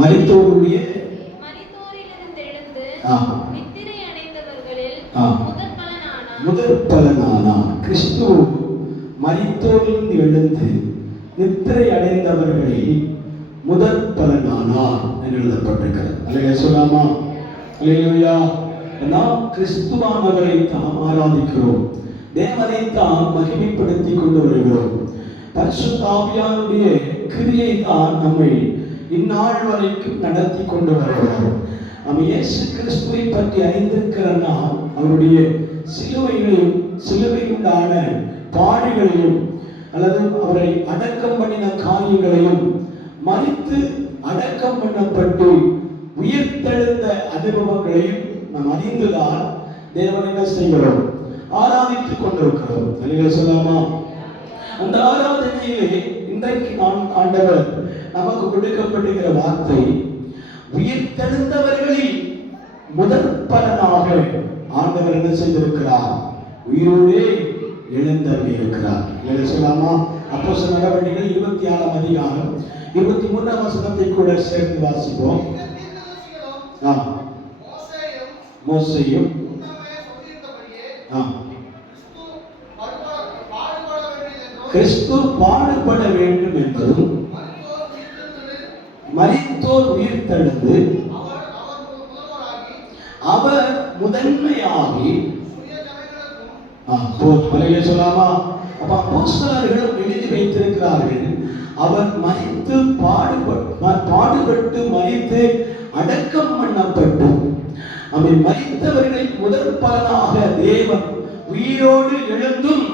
மரித்தோருடைய முதற் பலனானார். கிறிஸ்து மரித்தோரிலிருந்து எழுந்து நித்திரை அடைந்தவர்களில் முதற் பலனானார் என்று எழுதப்பட்டிருக்கிறது. அல்லேலூயா சொல்லாமா? அல்லேலூயா. நாம் கிறிஸ்துவானவரை தாம் ஆராதிக்கிறோம், தேவனை தாம் மகிமைப்படுத்தி கொண்டு வருகிறோம். பரிசுத்த ஆவியானுடைய கிரியை தான் நம்மை இந்நாள் வரைக்கும் நடத்தி கொண்டு வருகிறோம். நம்ம இயேசு கிறிஸ்துவை பற்றி அறிந்திருக்கிற நாம் அவருடைய சிலுவையுண்டான பாடுகளையும் அல்லது அவரை அடக்கம் பண்ணின காரியங்களையும், மரித்து அடக்கம் பண்ணப்பட்டு உயிர்த்தெழுந்த அனுபவங்களையும் நாம் அறிந்துதான் தேவனை என்ன செய்கிறோம்? ஆராதித்துக் கொண்டிருக்கிறோம். அல்லேலூயா சொல்லாமா? அந்த ஆராதனையிலே இன்றைக்கு ஆண்டவர் நமக்கு கொடுக்கப்படுகிற வார்த்தை, உயிர்த்தெழுந்தவர்களில் முதற் பலனாக ஆண்டவர் என்ன செய்திருக்கிறார்? உயிரோடே எழுந்தருளி இருக்கிறார். அல்லேலூயா சொல்லாமா? அப்போஸ்தலர் நடவடிக்கைகள் 26ஆம் அதிகாரம் 23ஆம் வசனத்தை கூட சேர்த்து வாசிப்போம். மோசேயும் கிறிஸ்து பாடுபட வேண்டும் என்பதும் மரித்தோர் உயிர்த்தெழுந்து அவர் முதன்மையாகி சொல்லாமா? அப்ப அப்போஸ்தலர்களும் எழுதி வைத்திருக்கிறார்கள், அவர் மரித்து பாடுபட்டு மரித்து அடக்கம் பண்ணப்பட்டு அவன் மரித்தவர்களின் முதற் பலனாக தேவன் உயிரோடு எழுந்தும்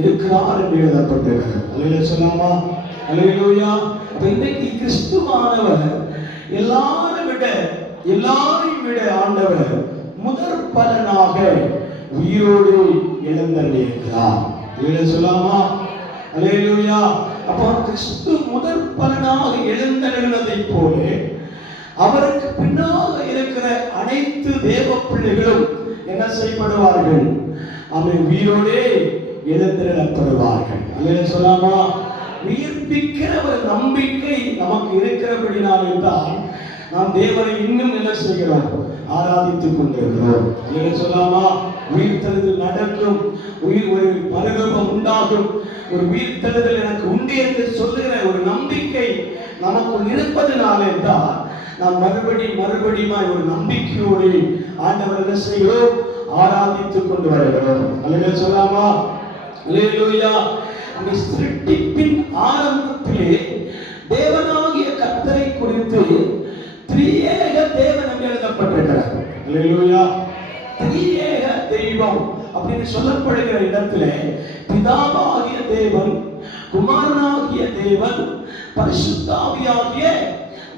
இருக்கிறார் என்று எழுதப்பட்டிருக்கிறது. அல்லேலூயா சொல்லாமா? அல்லேலூயா. இன்றைக்கு கிறிஸ்துவானவர் எல்லாரையும் விட ஆண்டவர் முதற் பலனாக உயிரோடு எழுந்தருளியிருக்கிறார். அல்லேலூயா சொல்லாமா? அல்லேலூயா. அப்போ கிறிஸ்து முதற் பலனாக எழுந்தருளினதை போல அவருக்கு பின்னாக இருக்கிற அனைத்து தேவ பிள்ளைகளும் என்ன செய்யப்படுவார்கள்? அவன் உயிரோடே எழுந்திரப்படுவார்கள். அல்லேலூயா சொல்லாமா? உயிர்ப்பிக்கிற ஒரு நம்பிக்கை நமக்கு இருக்கிறபடினாலே தான் நாம் தேவனை இன்னும் என்ன செய்கிறோம்? ஆராதித்துக் கொண்டிருக்கிறோம். அல்லேலூயா சொல்லாமா? உயிர்த்தெழுதல் நடக்கும், ஒரு மறுரூபம் உண்டாகும், ஒரு உயிர்த்தெழுதல் எனக்கு உண்டு என்று சொல்லுகிற ஒரு நம்பிக்கை நமக்குள் இருப்பதனாலே தான் நாம் மறுபடியும் ஒரு நம்பிக்கையோடு ஆண்டவர் என்ன செய்கிறோம்? ஆராதித்துக் கொண்டு வருகிறோம். அல்லேலூயா சொல்லாமா? அல்லேலூயா. அந்த சிருஷ்டிப்பின் ஆரம்பத்திலே தேவனாகிய கர்த்தரை குறித்து திரியேக தேவன் என்று எழுதப்பட்டிருக்கிறார். அல்லேலூயா. திரியேக தெய்வம் அப்படின்னு சொல்லப்படுகிற இடத்துல பிதாவாகிய தேவன், குமாரனாகிய தேவன், பரிசுத்த ஆவியாகிய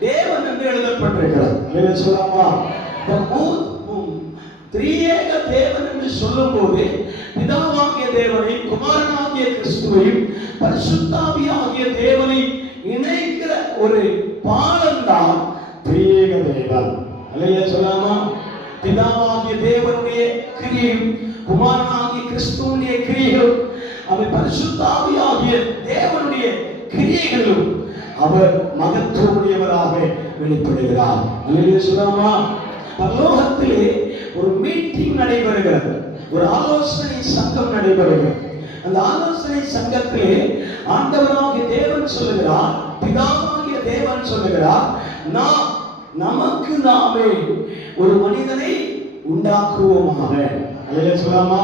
தேவன் என்று எழுதப்பட்டிருக்கிறார். அல்லேலூயா சொல்லாமா? திரியேக தேவன் என்று சொல்லும் போது பிதாவாகிய தேவனை, குமாரனாகிய கிறிஸ்துவையும், பரிசுத்த ஆவியாகிய தேவனை இணைக்கிற ஒரு பாலம் தான் திரியேக தேவன். அல்லேலூயா சொல்லாமா? பிதாவாகிய தேவனுடைய கிரியையும், குமாரனாகிய கிறிஸ்துவுடைய கிரியையும், அவர் பரிசுத்த ஆவியாகிய தேவனுடைய கிரியைகளும் அவர் மகத்துவமுடையவராக வெளிப்படுகிறார். அல்லேலூயா சொல்லாமா? பரலோகத்திலே ஒரு மீட்டிங் நடைபெறுகிறது, ஒரு ஆலோசனை சங்கம் நடைபெறுகிறது. அந்த ஆலோசனை சங்கத்திலே ஆண்டவராகிய தேவன் சொல்லுகிறார், பிதாவாகிய தேவன் சொல்லுகிறார், நாம் நமக்கு நாமே ஒரு மனிதனை உண்டாக்குவோமாக. அல்லேலூயா சொல்லாமா?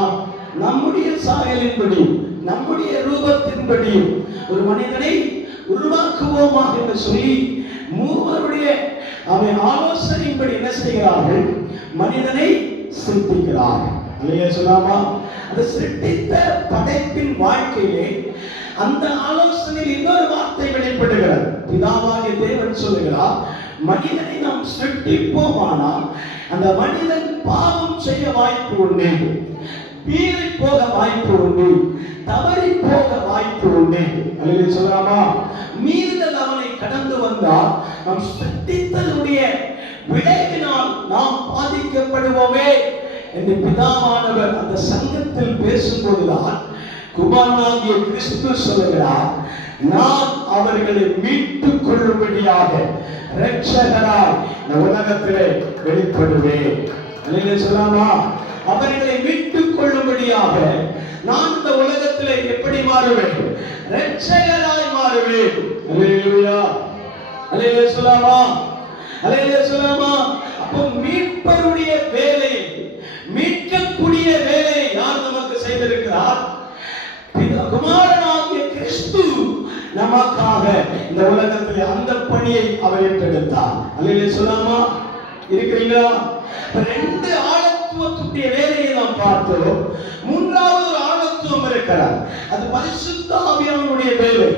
நம்முடைய சாயலின்படி, நம்முடைய ரூபத்தின்படி ஒரு மனிதனை உருவாக்குவோமாக என்று சொல்லி மூவருடைய ஆலோசனையின்படி என்ன செய்கிறார்கள்? மனிதனை சிருஷ்டிக்கிறார்கள். அல்லேலூயா சொல்லாமா? அந்த சிருஷ்டித்த படைப்பின் வாழ்க்கையிலே அந்த ஆலோசனையில் இன்னொரு வார்த்தை வெளிப்படுகிறது. பிதாவாகிய தேவன் சொல்லுகிறார், மனிதனை நாம் சிருஷ்டிப்போமானால் அந்த மனிதன் பாவம் செய்ய வாய்ப்பு உண்டு, மீறி போக வாய்ப்பு உண்டு, தவறி போக வாய்ப்பு உண்டு. அல்லேலூயா சொல்லாமா? மீறுதல் அவனை கடந்து வந்தால் நம் சிருஷ்டித்தலுடைய விளைவினால் நாம் பாதிக்கப்படுவோமே என்று பிதாவானவர் அந்த சங்கத்தில் பேசும்போதுதான் குமாரனாகிய கிறிஸ்து சொல்லுகிறார், நான் அவர்களை மீட்டுக் கொள்ளும்படியாக வழியாக இரட்சகராய் இந்த உலகத்திலே வெளிப்படுவேன். அல்லேலூயா சொல்லாமா? அவர்களை மீட்டுக் கொள்ளும்படியாக நான் இந்த உலகத்திலே எப்படி மாறுவேன்? இரட்சகராய் மாறுவேன். அல்லேலூயா, அல்லேலூயா சொல்லாமா? அல்லேலூயா சொல்லாமா? அப்போ மீட்பருடைய வேலை, மீட்கக்கூடிய வேலையை யார் நமக்கு செய்திருக்கிறார்? குமாரனாகிய கிறிஸ்து நமக்காக இந்த உலகத்திலே அந்த பணியை அவர் ஏற்றெடுத்தார். அல்லேலூயா சொல்லாமா? இருக்கிறீங்களா? ரெண்டு ஆளத்துவத்துடைய வேலையை நாம் பார்த்தோம். மூன்றாவது ஒரு ஆளத்துவம் இருக்கிறார். அது பரிசுத்த ஆவியானவருடைய வேலை.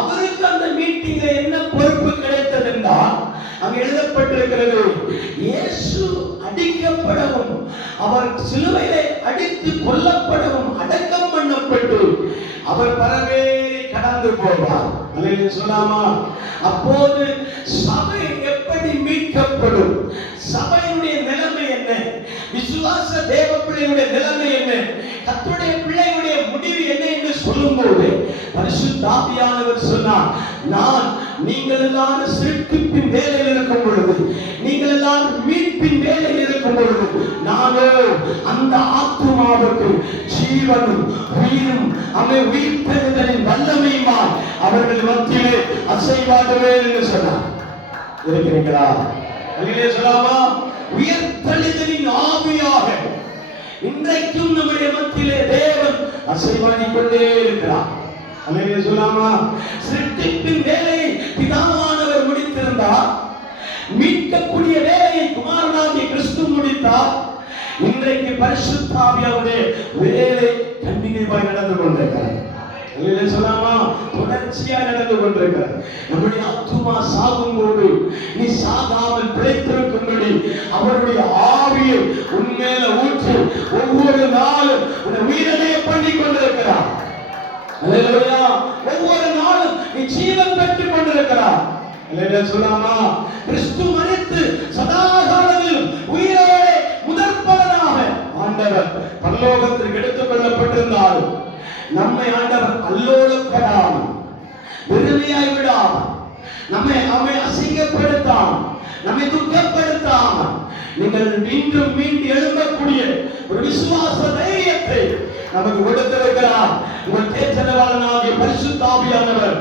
அவருக்கு அந்த மீட்டிங்ல என்ன பொறுப்பு கிடைத்தது என்றால், அங்கு எழுதப்பட்டிருக்கிறது, இயேசு அடிக்கப்படவும் அவர் சிலுவையிலே அடித்து கொல்லப்படவும் அடக்கம் பண்ணப்பட்டு அவர் பரவேறி கடந்து போவார். அல்லேலூயா சொல்லாமா? அப்போது சபை எப்படி மீட்கப்படும்? சபையினுடைய நிலைமை என்ன? விசுவாச தேவ பிள்ளையுடைய நிலைமை என்ன? கர்த்தருடைய பிள்ளையுடைய முடிவு என்ன என்று சொல்லும்போது பரிசுத்த ஆவியானவர் சொன்னார், நான் நீங்கள் எல்லாரும் சிருஷ்டிப்பின் வேலையில் இருக்கும் பொழுது, நீங்கள் எல்லாரும் மீட்பின் வேலையில் இருக்கும் பொழுது, நானோ அந்த ஆத்துமாவுக்கு ஜீவனும் உயிரும் உயிர்த்தெழுதலின் வல்லமையுமா அவர்கள் மத்தியிலே அசைவாடுவேன் என்று சொன்னார். இருக்கிறீங்களா? அல்லேலூயா சொல்லாமா? உயிர்த்தெழுதலின் ஆவியாக இன்றைக்கும் நம்முடைய மத்தியிலே தேவன் அசைவாடிக் கொண்டே இருக்கிறார். அல்லேலூயா சொல்லாமா? சிருஷ்டிப்பின் வேலையை பிதாவானவர் முடித்திருந்தார், மீட்கக்கூடிய வேலையை குமாரனாகிய கிறிஸ்து முடித்தார். இன்றைக்கு பரிசுத்த ஆவியானவருடைய வேலை கண்டினியூவாய் நடந்து கொண்டிருக்கிறது. அல்லேலூயா சொல்லாமா? தொடர்ச்சியா நடந்து கொண்டிருக்கிறது. நம்முடைய ஆத்துமா சாகும் போது நீ சாகாமல் பிழைத்திருக்கும்படி அவருடைய ஆவியை உன்மேல ஊற்றி ஒவ்வொரு நாளும் உன்னை உயிரடைய பண்ணி கொண்டிருக்கிறார். அல்லேலூயா! ஒவ்வொரு நாளும் நீ ஜீவன் பெற்றுக் கொண்டிருக்கிறார். அல்லேலூயா சொல்லாமா? கிறிஸ்து மரித்து சதா காலங்களிலும் உயிரோடு முதற் பலனாக ஆண்டவர் பரலோகத்திற்கு எடுத்துக் கொள்ளப்பட்டிருந்தாலும் நம்மை ஆண்டவர் அல்லோலப்படாமல், வெறுமையாய் விடாமல், நம்மை அசிங்கப்படுத்தாமல், நம்மை துக்கப்படுத்தாமல், நீங்கள் மீண்டும் மீண்டும் எழும்பக்கூடிய ஒரு விசுவாச தைரியத்தை நமக்கு கொடுத்திருக்கிறார். உங்கள் தேற்றவாளனாகிய பரிசுத்த ஆவியானவர்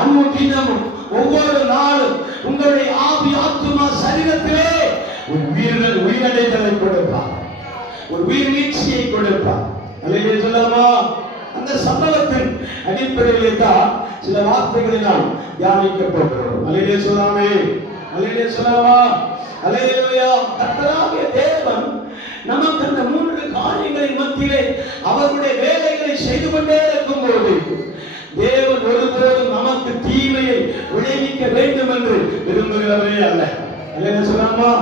அனுதினமும் ஒவ்வொரு நாளும் உங்களுடைய ஆவி ஆத்துமா சரீரத்திலே ஒரு உயிரடைதலை கொடுப்பார், ஒரு உயிர் மீட்சியை கொடுப்பார். அல்லேலூயா சொல்லாமா? அந்த சம்பவத்தின் அடிப்படையிலே தான் சில வார்த்தைகளை நாம் தியானிக்க போகிறோம். அல்லேலூயா சொல்லாமே? அல்லேலூயா சொல்லாமா? அல்லேலூயா! கர்த்தராகிய தேவன் நமக்கு அந்த மூன்று காரியங்களின் மத்தியிலே அவருடைய வேலைகளை செய்து கொண்டே இருக்கும் போது தேவன் ஒருபோதும் நமக்கு தீமையை விளைவிக்க வேண்டும் என்று விரும்புகிறவரே அல்ல. அல்லேலூயா சொல்லாமா?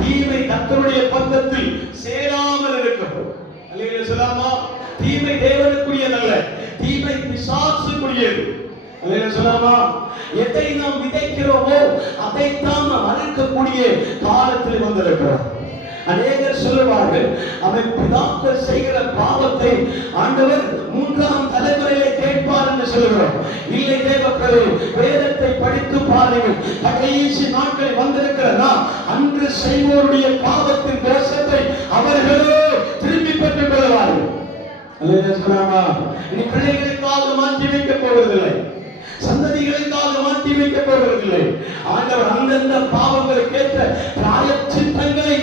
தீமை கர்த்தருடைய பக்கத்தில் சேராமல் இருக்கும். அல்லேலூயா சொல்லாமா? தீமை தேவனுக்குரியதல்ல, தீமை பிசாசுக்குரியது. அல்லேலூயா சொல்லாமா? எதை நாம் விதைக்கிறோமோ அதைத்தான் நாம் அறுக்கக்கூடிய காலத்தில் வந்திருக்கிறோம். அநேகர் சொல்லுவார்கள், அவன் பிதாக்கள் செய்கிற பாவத்தை ஆண்டவர் மூன்றாம் தலைமுறையிலே கேட்பார் என்று சொல்லுகிறோம். இல்லை தேவர்களே, வேதத்தை படித்து பாருங்கள். கடைசி நாட்களில் வந்திருக்கிறதா அன்று செய்வோருடைய பாவத்தின் தோஷத்தை அவர்களோ திரும்பி பெற்றுக் கொள்வார்கள். அல்லேலூயா சொல்லாமா? இனி பிள்ளைகளுக்காக மாற்றி வைக்கப் போவதில்லை, சந்ததிகளுக்காக மாற்றி வைக்கப் போவதில்லை. ஆண்டவர் அந்தந்த பாவங்களுக்கு ஏற்ற பிராயச்சித்தங்களை,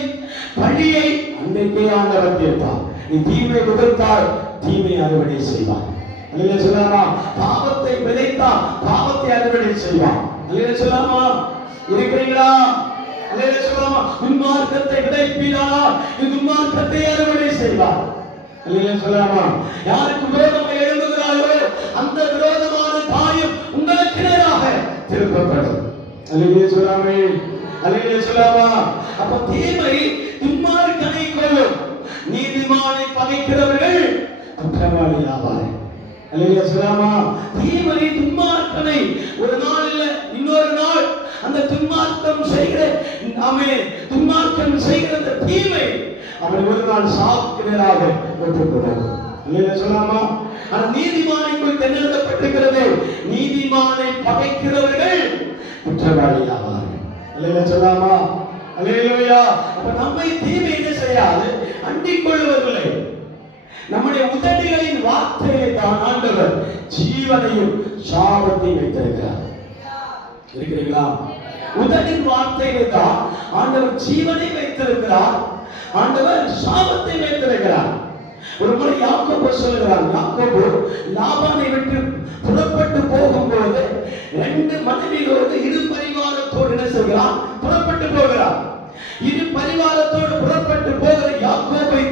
பழியை அன்றைக்கே ஆண்டவர் தீர்ப்பார். நீ தீமை விதைத்தால் தீமை அறுவடை செய்வார். அல்லேலூயா சொல்லாமா? பாவத்தை விதைத்தால் பாவத்தை அறுவடை செய்வார். அல்லேலூயா சொல்லாமா? இருக்கிறீங்களா? அல்லேலூயா சொல்லாமா? துன்மார்க்கத்தை விதைப்பீரானால் துன்மார்க்கத்தை அறுவடை செய்வார். அல்லேலூயா சொல்லாமா? யாருக்கு விரோதமாக எழும்புகிறார்களோ அந்த விரோதமான காரியம் உங்களுக்கு எதிராக திருப்பப்படும். அல்லேலூயா சொல்லாமே? அல்லேலூயா சொல்லாமா? அப்ப தீமை துன்மார்க்கனை கொல்லும், நீதிமானை பகைக்கிறவர்கள் குற்றவாளி ஆவார்கள். அல்லேலூயா சொல்லாமா? தீமை துன்மார்க்கனை ஒரு நாள் இல்ல இன்னொரு நாள் அந்த துன்மார்க்கம் செய்கிற துன்மார்க்கம் செய்கிற அந்த தீமை அவனை ஒரு நாள் சாவுக்கு நேராக ஒப்புக்கொள்ளும். அல்லேலூயா சொல்லாமா? ஆனால் நீதிமானுக்குள் எழுதப்பட்டிருக்கிறது, நீதிமானை பகைக்கிறவர்கள் குற்றவாளி ஆவார்கள். அல்லேலூயா சொல்லாமா? அல்லேலூயா. அப்ப நம்மை தீமை என்ன செய்யாது, அண்டிக் கொள்வதில்லை. நம்முடைய உதடுகளின் வார்த்தையை தான் ஆண்டவர் ஜீவனையும் சாபத்தையும் வைத்திருக்கிறார். இருக்கிறீங்களா? உதடின் வார்த்தையை தான் ஆண்டவர் ஜீவனை வைத்திருக்கிறார், ஆண்டவர் சாபத்தை வைத்திருக்கிறார். ஒரு முறை யாக்கோபு சொல்கிறார், யாக்கோபு லாபானை விட்டு புறப்பட்டு போகும்போது 2 மனைவிகளோடு இரு பரிவாரத்தோடு என்ன செய்கிறார், புறப்பட்டு போகிறார். இரு பரிவாரத்தோடு புறப்பட்டு போகிற யாக்கோபை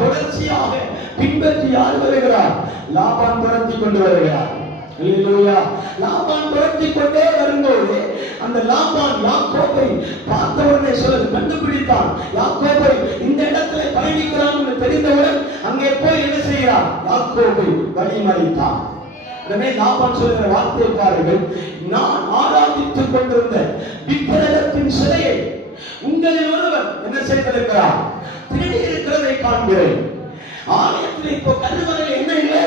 தொடர்ச்சியாக பின்பற்றி யார் வருகிறார்? லாபான் துரத்தி கொண்டு வருகிறார். அல்லேலூயா. லாபான் துரத்தி கொண்டே வரும்போது அந்த லாபான் யாக்கோபை பார்த்த உடனே கண்டுபிடித்தான். யாக்கோபை இந்த இடத்துல பயணிக்கிறான் என்று தெரிந்தவுடன் அங்கே போய் என்ன செய்கிறார்? யாக்கோபை வழிமறித்தான். உடனே லாபான் சொல்கிற வார்த்தை பாருங்கள், நான் ஆராதித்துக் கொண்டிருந்த விக்கிரகத்தின் சிலையை உங்களில் ஒருவர் என்ன செய்திருக்கிறார்? திருடி இருக்கிறதை காண்கிறேன். ஆலயத்தில் இப்போ கருவறையில் என்ன இல்லை?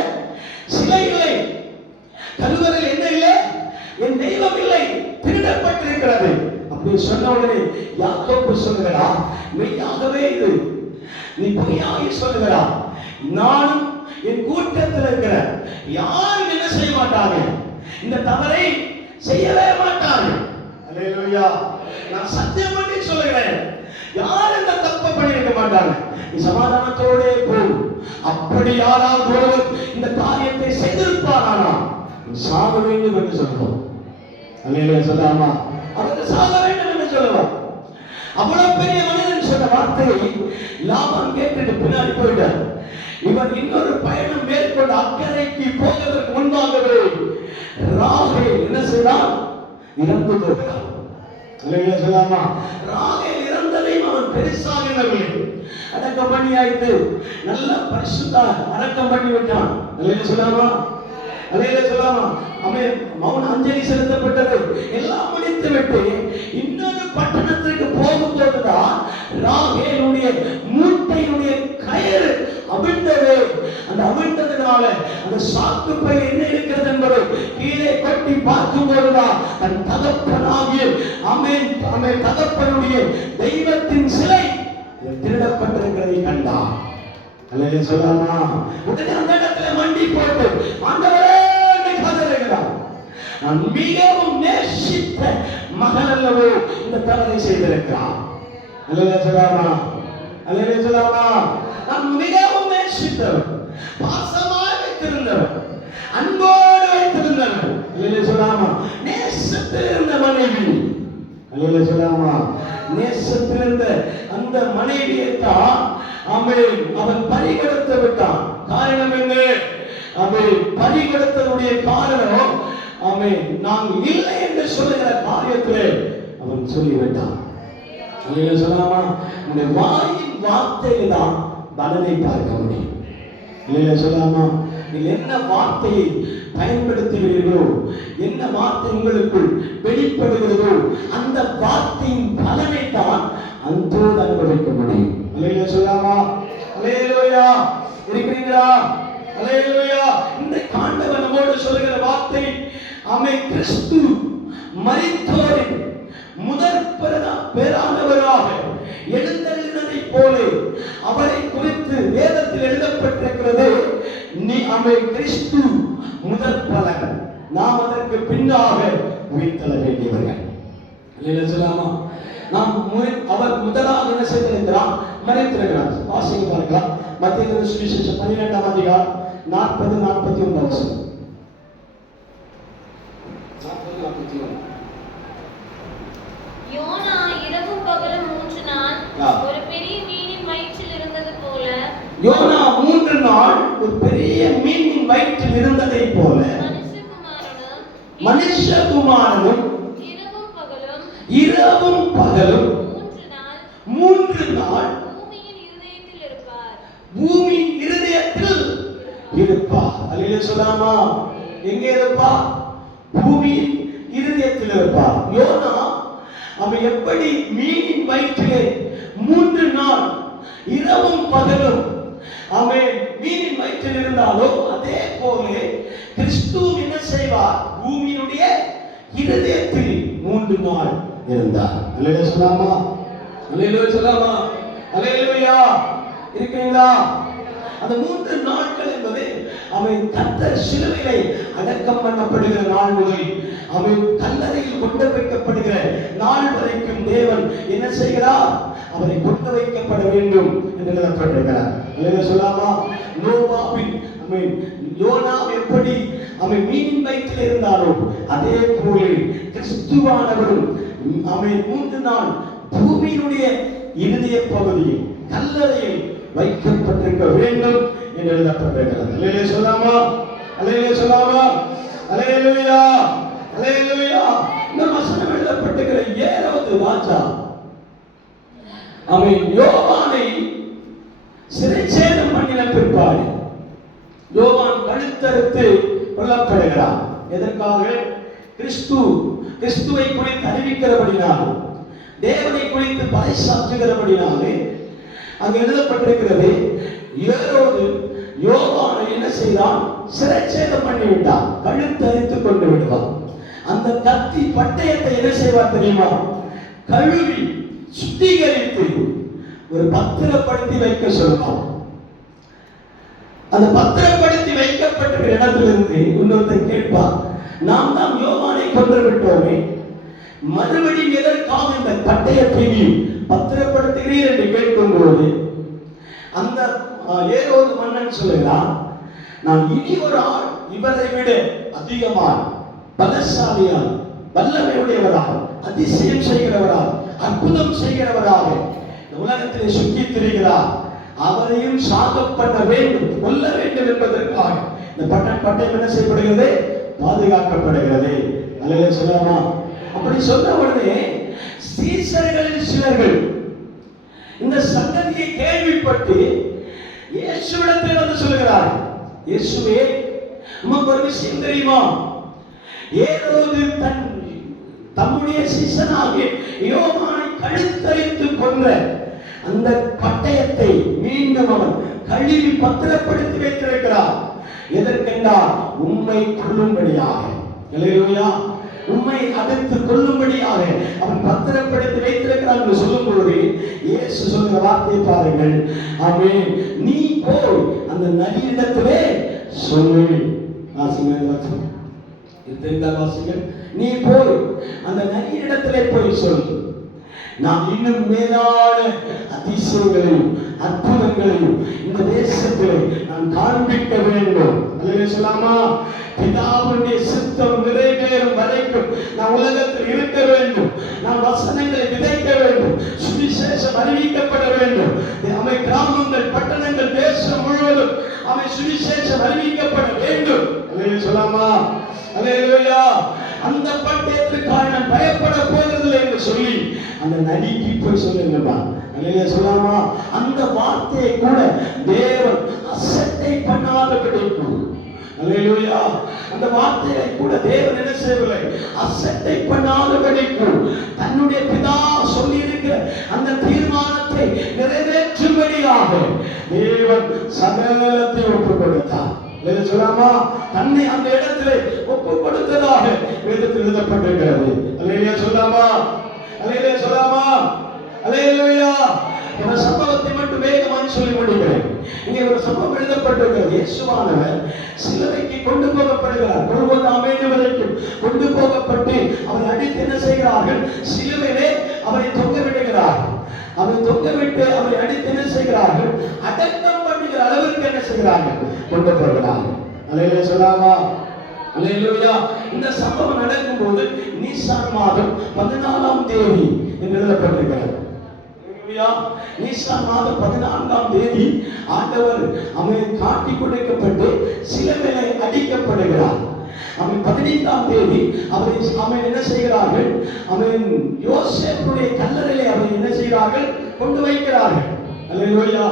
சிலை இல்லை. கருவறையில் என்ன இல்லை? என் தெய்வம் இல்லை, திருடப்பட்டிருக்கிறது. அப்படி சொன்ன உடனே யாக்கோபு சொல்லுகிறார், மெய்யாகவே இது நீ பொய்யாகி சொல்லுகிறார். நானும் என் கூட்டத்தில் இருக்கிற யாரும் என்ன செய்ய மாட்டாங்க, இந்த தவறை செய்யவே மாட்டாங்க. அல்லேலூயா. நான் சத்தியம் பண்ணி சொல்லுகிறேன், யாரும் இந்த தப்பை பண்ணிருக்க மாட்டாங்க. நீ சமாதானத்தோடே போ. அப்படி யாராவது ஒருவர் இந்த காரியத்தை செய்திருப்பானா சாக வேண்டும் என்று சொல்லுவோம். அல்லேலூயா சொல்லாமா? அவருக்கு சாக வேண்டும் என்று சொல்லுவார். அவ்வளவு பெரிய மனிதன் சொன்ன வார்த்தையை லாபான் கேட்டுட்டு பின்னாடி போயிட்டார். இவர் இன்னொரு பயணம் மேற்கொண்டு அக்கறைக்கு போவதற்கு முன்பாகவே ராகேல் என்ன செய்தார்? இறந்து போகிறார். அல்லேலூயா சொல்லாமா? ராகேல் இறந்ததையும் அவன் பெருசாக எண்ணவில்லை. அடக்கம் பண்ணி ஆயிட்டு நல்ல பரிசுத்தா அடக்கம் பண்ணி விட்டான். அல்லேலூயா சொல்லாமா? அல்லேலூயா சொல்லாமா? அவன் மௌன அஞ்சலி செலுத்தப்பட்டது எல்லாம் முடித்து விட்டு இன்னொரு பட்டணத்திற்கு போகும்போதுதான் ராகேலுடைய மூட்டையுடைய கயிறு அவிழ்ந்தது. அந்த அவிழ்ந்ததுனால அந்த சாக்கு பை என்ன இருக்கிறது என்பதை கீழே கொட்டி பார்க்கும் போதுதான் தன் தகப்பனாகிய அவன் தகப்பனுடைய தெய்வத்தின் சிலை திருடப்பட்டிருக்கிறதை கண்டான். அல்லேலூயா சொல்லாமா? உடனே அந்த இடத்துல மண்டி போட்டு ஆண்டவரே கதறுகிறார். நான் மிகவும் நேசித்த மகன் அல்லவோ இந்த தவறை செய்திருக்கிறான். அல்லேலூயா சொல்லாமா? அல்லேலூயா சொல்லாமா? நான் மிகவும் நேசித்தவர், பாசமாக வைத்திருந்தவர், அன்போடு வைத்திருந்தவர். அல்லேலூயா சொல்லாமா? நேசத்தில் இருந்த மனைவி. அல்லேலூயா சொல்லாமா? நேசத்தில் இருந்த அந்த மனைவியை தான் அவன் பறிகொடுத்து விட்டான். காரணம் என்ன? அவன் பறிகொடுத்ததுடைய காரணம் நான் இல்லை என்று சொல்லுகிற காரியத்திலே அவன் சொல்லிவிட்டான். அல்லேலூயா சொல்லாமா? இந்த வாயின் வார்த்தையை தான் பலனை பார்க்க முடியும். அல்லேலூயா சொல்லாமா? நீங்கள் என்ன வார்த்தையை பயன்படுத்துகிறீர்களோ, என்ன வார்த்தை உங்களுக்குள் வெளிப்படுகிறதோ அந்த வார்த்தையின் பலனை தான் அந்தோடு அனுபவிக்க முடியும். அல்லேலூயா சொல்லாமா? அல்லேலூயா. இருக்கிறீங்களா? அல்லேலூயா. இந்த ஆண்டவர் நம்மோடு சொல்லுகிற வார்த்தை, கிறிஸ்து மரித்தோரின் முதற் பேரானவராக எழுந்தருளினதை போல அவரை குறித்து வேதத்தில் எழுதப்பட்டிருக்கிறது. கிறிஸ்து முதற் பலன், நாம் அதற்கு பின்னாக உயிர்த்தெழ வேண்டியவர்கள். அல்லேலூயா சொல்லாமா? நாம் அவர் முதலாக என்ன செய்திருக்கிறார்? மரித்திருக்கிறார். வாசிங்க பார்க்கலாம். மத்திய சுவிசேஷம் 12ஆம் அதிகாரம் 40-41. யோனா இரவும் பகலும் 3 நாள் ஒரு பெரிய மீனின் வயிற்றில் இருந்தது போல, யோனா 3 நாள் ஒரு பெரிய மீனின் வயிற்றில் இருந்ததை போல மனுஷகுமாரனும் இரவும் பகலும் 3 நாள் பூமியின் இருதயத்தில் இருப்பார். அல்லேலூயா சொல்லாமா? எங்கே இருப்பார்? பூமியின் இருதயத்தில் இருப்பார். யோனா அவன் எப்படி மீனின் வயிற்றிலே 3 நாள் இரவும் பகலும் அவன் மீனின் வயிற்றில் இருந்தாலோ அதே போல கிறிஸ்து என்ன செய்வார்? பூமியினுடைய இருதயத்தில் 3 நாள் இருந்தார். அல்லேலூயா சொல்லாமா? அல்லேலூயா சொல்லாமா? அல்லேலூயா. இருக்கீங்களா? அந்த 3 நாட்கள் என்பது அவன் கர்த்தர் சிலுவையிலே அடக்கம் பண்ணப்படுகிற நாள் முதல் அவன் கல்லறையில் கொண்டு வைக்கப்படுகிற நாள் வரைக்கும் தேவன் என்ன செய்கிறார்? அவரை கொண்டு வைக்கப்பட வேண்டும் என்று எழுதப்பட்டிருக்கிறார். அல்லேலூயா சொல்லாமா? நோவாவின் யோனா எப்படி அவன் மீனின் வயிற்றில் இருந்தாரோ அதே போல கிறிஸ்துவானவரும் அவன் 3 நாள் பூமியினுடைய இருதய பகுதியில் கல்லறையில் வைக்கப்பட்டிருக்க வேண்டும் என்று எழுதப்பட்டிருக்கிறது. அல்லேலூயா சொல்லாமா? அல்லேலூயா சொல்லாமா? அல்லேலூயா. அல்லேலூயா. இந்த வசனம் எழுதப்பட்டிருக்கிற ஏரோது ராஜா அவன் யோவானை சிறைச்சேதம் பண்ணின பிற்பாடு யோவான் கழுத்தறுத்து கொல்லப்படுகிறார். எதற்காக? கிறிஸ்துவை குறித்து அறிவிக்கிறபடினாலும் தேவனை குறித்து பறைசாற்றுகிறபடினாலே அங்கு எழுதப்பட்டிருக்கிறது. ஏரோது யோவானை என்ன செய்தான்? சிறைச்சேதம் பண்ணிவிட்டான், கழுத்தறுத்து கொண்டு விடுவான். அந்த கத்தி பட்டயத்தை என்ன செய்வார் தெரியுமா? கழுவி சுத்திகரித்து ஒரு பத்திரப்படுத்தி வைக்க சொல்லுவான். அந்த பத்திரப்படுத்தி வைக்கப்பட்ட இடத்திலிருந்து இன்னொருத்தர் கேட்பார், நாம் தான் யோவானை கொன்று விட்டோமே, மறுபடியும் எதற்காக இந்த பட்டயத்தையும் பத்திரப்படுத்துகிறீர் என்று கேட்கும்போது அந்த ஏரோது மன்னன் சொல்லுகிறான், நான் இனி ஒரு ஆள் இவரை விட அதிகமாக பலசாலியால் வல்லமையுடையவராக அதிசயம் செய்கிறவராக அற்புதம் செய்கிறவராக இந்த உலகத்திலே சுற்றி திரிகிறார், அவரையும் சாகப்பட வேண்டும், கொல்ல வேண்டும் என்பதற்காக இந்த பட்டயம் என்ன செய்யப்படுகிறது? பாதுகாக்கப்படுகிறது. அல்லேலூயா சொல்லாமா? அப்படி சொன்ன உடனே சீசர்களில் சிலர்கள் இந்த சங்கதியை கேள்விப்பட்டு இயேசுவிடத்தில் வந்து சொல்கிறார், இயேசுவே, உமக்கு ஒரு விஷயம் தெரியுமா? ஏரோது தம்முடைய சீசனாகிய யோவானை கழுத்தறுத்து கொன்ற அந்த பட்டயத்தை மீண்டும் அவன் கழுவி பத்திரப்படுத்தி வைத்திருக்கிறார். எதற்கென்றால் உம்மை கொல்லும்படியாக. அல்லேலூயா. உம்மை அடுத்து கொல்லும்படியாக அவன் பத்திரப்படுத்தி வைத்திருக்கிறான் என்று சொல்லும் பொழுது இயேசு சொல்கிற வார்த்தையை பாருங்கள். ஆமென். நீ போய் அந்த நரியிடத்திலே சொல்லு. நீ போய் அந்த நரியிடத்திலே போய் சொல்லு, நான் இன்னும் மேலான அதிசயங்களையும் அற்புதங்களையும் இந்த தேசத்திலே நான் காண்பிக்க வேண்டும். அல்லேலூயா சொல்லாமா? பிதாவுடைய சித்தம் நிறைவேறும் வரைக்கும் நான் உலகத்தில் இருக்க வேண்டும், நான் வசனங்களை விதைக்க வேண்டும், சுவிசேஷம் அறிவிக்கப்பட வேண்டும். அவை கிராமங்கள், பட்டணங்கள், தேசம் முழுவதும் அவை சுவிசேஷம் அறிவிக்கப்பட வேண்டும். அல்லேலூயா சொல்லாமா? அல்லேலூயா. அந்த பட்டயத்திற்காக நான் பயப்பட போவதில்லை என்று சொல்லி அந்த நரிக்கு போய் சொல்லுங்கப்பா. அல்லேலூயா சொல்லாமா? அந்த வார்த்தையை கூட தேவன் அசட்டை பண்ணாதபடிக்கு, அல்லேலூயா, அந்த வார்த்தையை கூட தேவன் என்ன செய்யவில்லை? அசட்டை பண்ணாதபடிக்கு தன்னுடைய பிதா சொல்லி இருக்கிற அந்த தீர்மானத்தை நிறைவேற்றும்படியாக தேவன் சகலத்தை ஒப்புக் கொடுத்தார். சொல்லாமா? தன்னை அந்த இடத்திலே ஒப்புக் கொடுத்ததாக வேதத்தில் எழுதப்பட்டிருக்கிறது. அல்லேலூயா சொல்லாமா? அல்லேலூயா சொல்லாமா? அல்லேலூயா. இந்த சம்பவத்தை மட்டும் வேகமாக சொல்லி முடிக்கிறேன். இங்கே ஒரு சம்பவம் எழுதப்பட்டிருக்கிறது. இயேசுவானவர் சிலுவைக்கு கொண்டு போகப்படுகிறார். கொல்கொதா வரைக்கும் கொண்டு போகப்பட்டு அவரை அடித்து என்ன செய்கிறார்கள்? சிலுவையிலே அவரை தொங்க விடுகிறார்கள். அவரை தொங்க விட்டு அவரை அடித்து என்ன செய்கிறார்கள்? அடக்கம் பண்ணுகிற அளவிற்கு என்ன செய்கிறார்கள்? கொண்டு போகிறார்கள். அல்லேலூயா சொல்லாமா? அல்லேலூயா. இந்த சம்பவம் நடக்கும் போது நீசான் மாதம் 14ஆம் தேதி என்று எழுதப்பட்டிருக்கிறது. நீசான் மாதம் 14ஆம் தேதி ஆண்டவர் அவன் காட்டி கொடுக்கப்பட்டு சிலுவையிலே அடிக்கப்படுகிறார். அவன் 15ஆம் தேதி அவன் என்ன செய்கிறார்கள்? அவன் யோசேப்புடைய கல்லறையிலே அவன் என்ன செய்கிறார்கள்? கொண்டு வைக்கிறார்கள். அல்லேலூயா.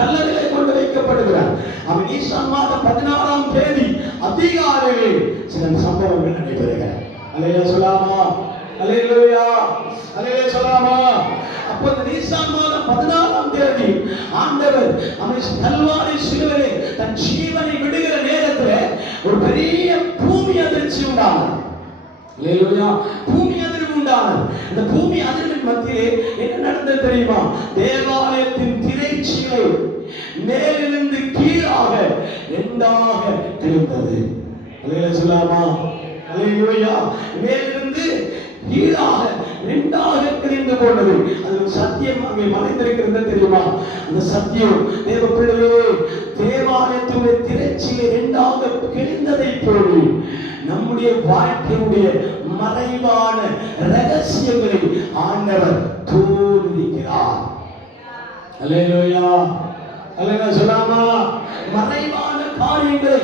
கல்லறையிலே கொண்டு வைக்கப்படுகிறார். அவன் நீசான் மாதம் 16ஆம் தேதி அதிகாலையிலே சில சம்பவங்கள் நடைபெறுகிறது. அல்லேலூயா சொல்லாமா? அல்லேலூயா. அல்லேலூயா சொல்லாமா? அப்போது நீசான் மாதம் 16ஆம் தேதி ஆண்டவர் அவன் கல்வாரி சிலுவையிலே தன் ஜீவனை விடுகிற நேரத்தில் ஒரு பெரிய பூமி அதிர்ச்சி உண்டானது. அல்லேலூயா. பூமி அதிர்வு உண்டானது. இந்த பூமி அதிர்வின் மத்தியிலே என்ன நடந்தது தெரியுமா? தேவாலயத்தின் திரைச்சீலை மேலிருந்து கீழாக இரண்டாக கிழிந்தது. அல்லேலூயா சொல்லாமா? அல்லேலூயா. மேலிருந்து கீழாக இரண்டாக கிழிந்து போனது. அது ஒரு சத்தியம் அங்கே மறைந்திருக்கிறது தெரியுமா? அந்த சத்தியம் தேவ பிள்ளையே, தேவாலயத்துடைய திரைச்சீலை இரண்டாக கிழிந்ததை போல நம்முடைய வாழ்க்கையுடைய மறைவான ரகசியங்களை ஆண்டவர் தோலுரிக்கிறார். அல்லேலூயா. அல்லேலூயா சொல்லாமா? மறைவான காரியங்களை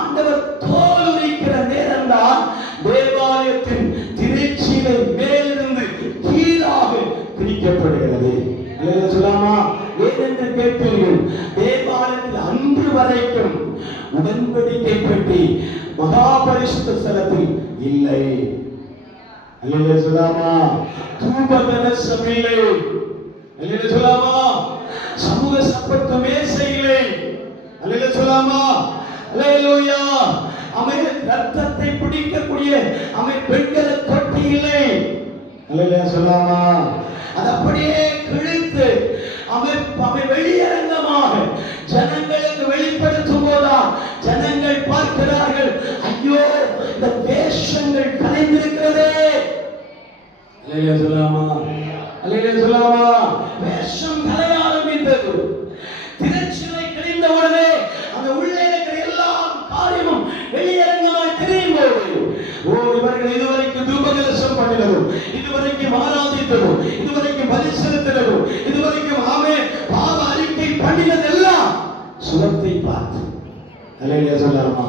ஆண்டவர் தோலுரிக்கிற நேரம்தான் தேவாலயத்தின் திரைச்சீலை மேலிருந்து கீழாக பிரிக்கப்படுகிறது. அல்லேலூயா சொல்லாமா? ஏனென்று கேட்பீர்கள், தேவாலயத்தில் அன்று வரைக்கும் உடன்படிக்கை பெட்டி மகாபரிசுத்த ஸ்தலத்தில் இல்லை. அல்லேலூயா சொல்லாமா? தூபகலசம் இல்லை. அல்லேலூயா சொல்லாமா? சமூக சப்பத்து மேசை இல்லை. அல்லேலூயா சொல்லாமா? அல்லேலூயா. அவை ரத்தத்தை பிடிக்கக்கூடிய அவை பெண்களை தொட்டி இல்லை. அல்லேலூயா சொல்லாமா? அது அப்படியே கிழித்து அவை வெளியரங்கமாக ஜனங்களுக்கு வெளிப்படுத்தும் போதா ஜனங்கள் பார்க்கிறார்கள், ஐயோ இந்த வேஷங்கள் கலைந்திருக்கிறதே. அல்லேலூயா சொல்லாமா? அல்லேலூயா சொல்லாமா? வேஷம் கலைய ஆரம்பித்தது. திரைச்சீலை கிழிந்த உடனே அந்த உள்ளே இருக்கிற எல்லா காரியமும் வெளியரங்கமாய் தெரியும் போது, ஓ இவர்கள் இதுவரைக்கும் தூபகலசம் பண்ணினதும், இதுவரைக்கும் ஆராதித்ததும், இதுவரைக்கும் பலி செலுத்தினதும், இதுவரைக்கும் ஆமே பாவ அறிக்கை பண்ணினதெல்லாம் சுகத்தை பார்த்து, அல்லேலூயா சொல்லாமா?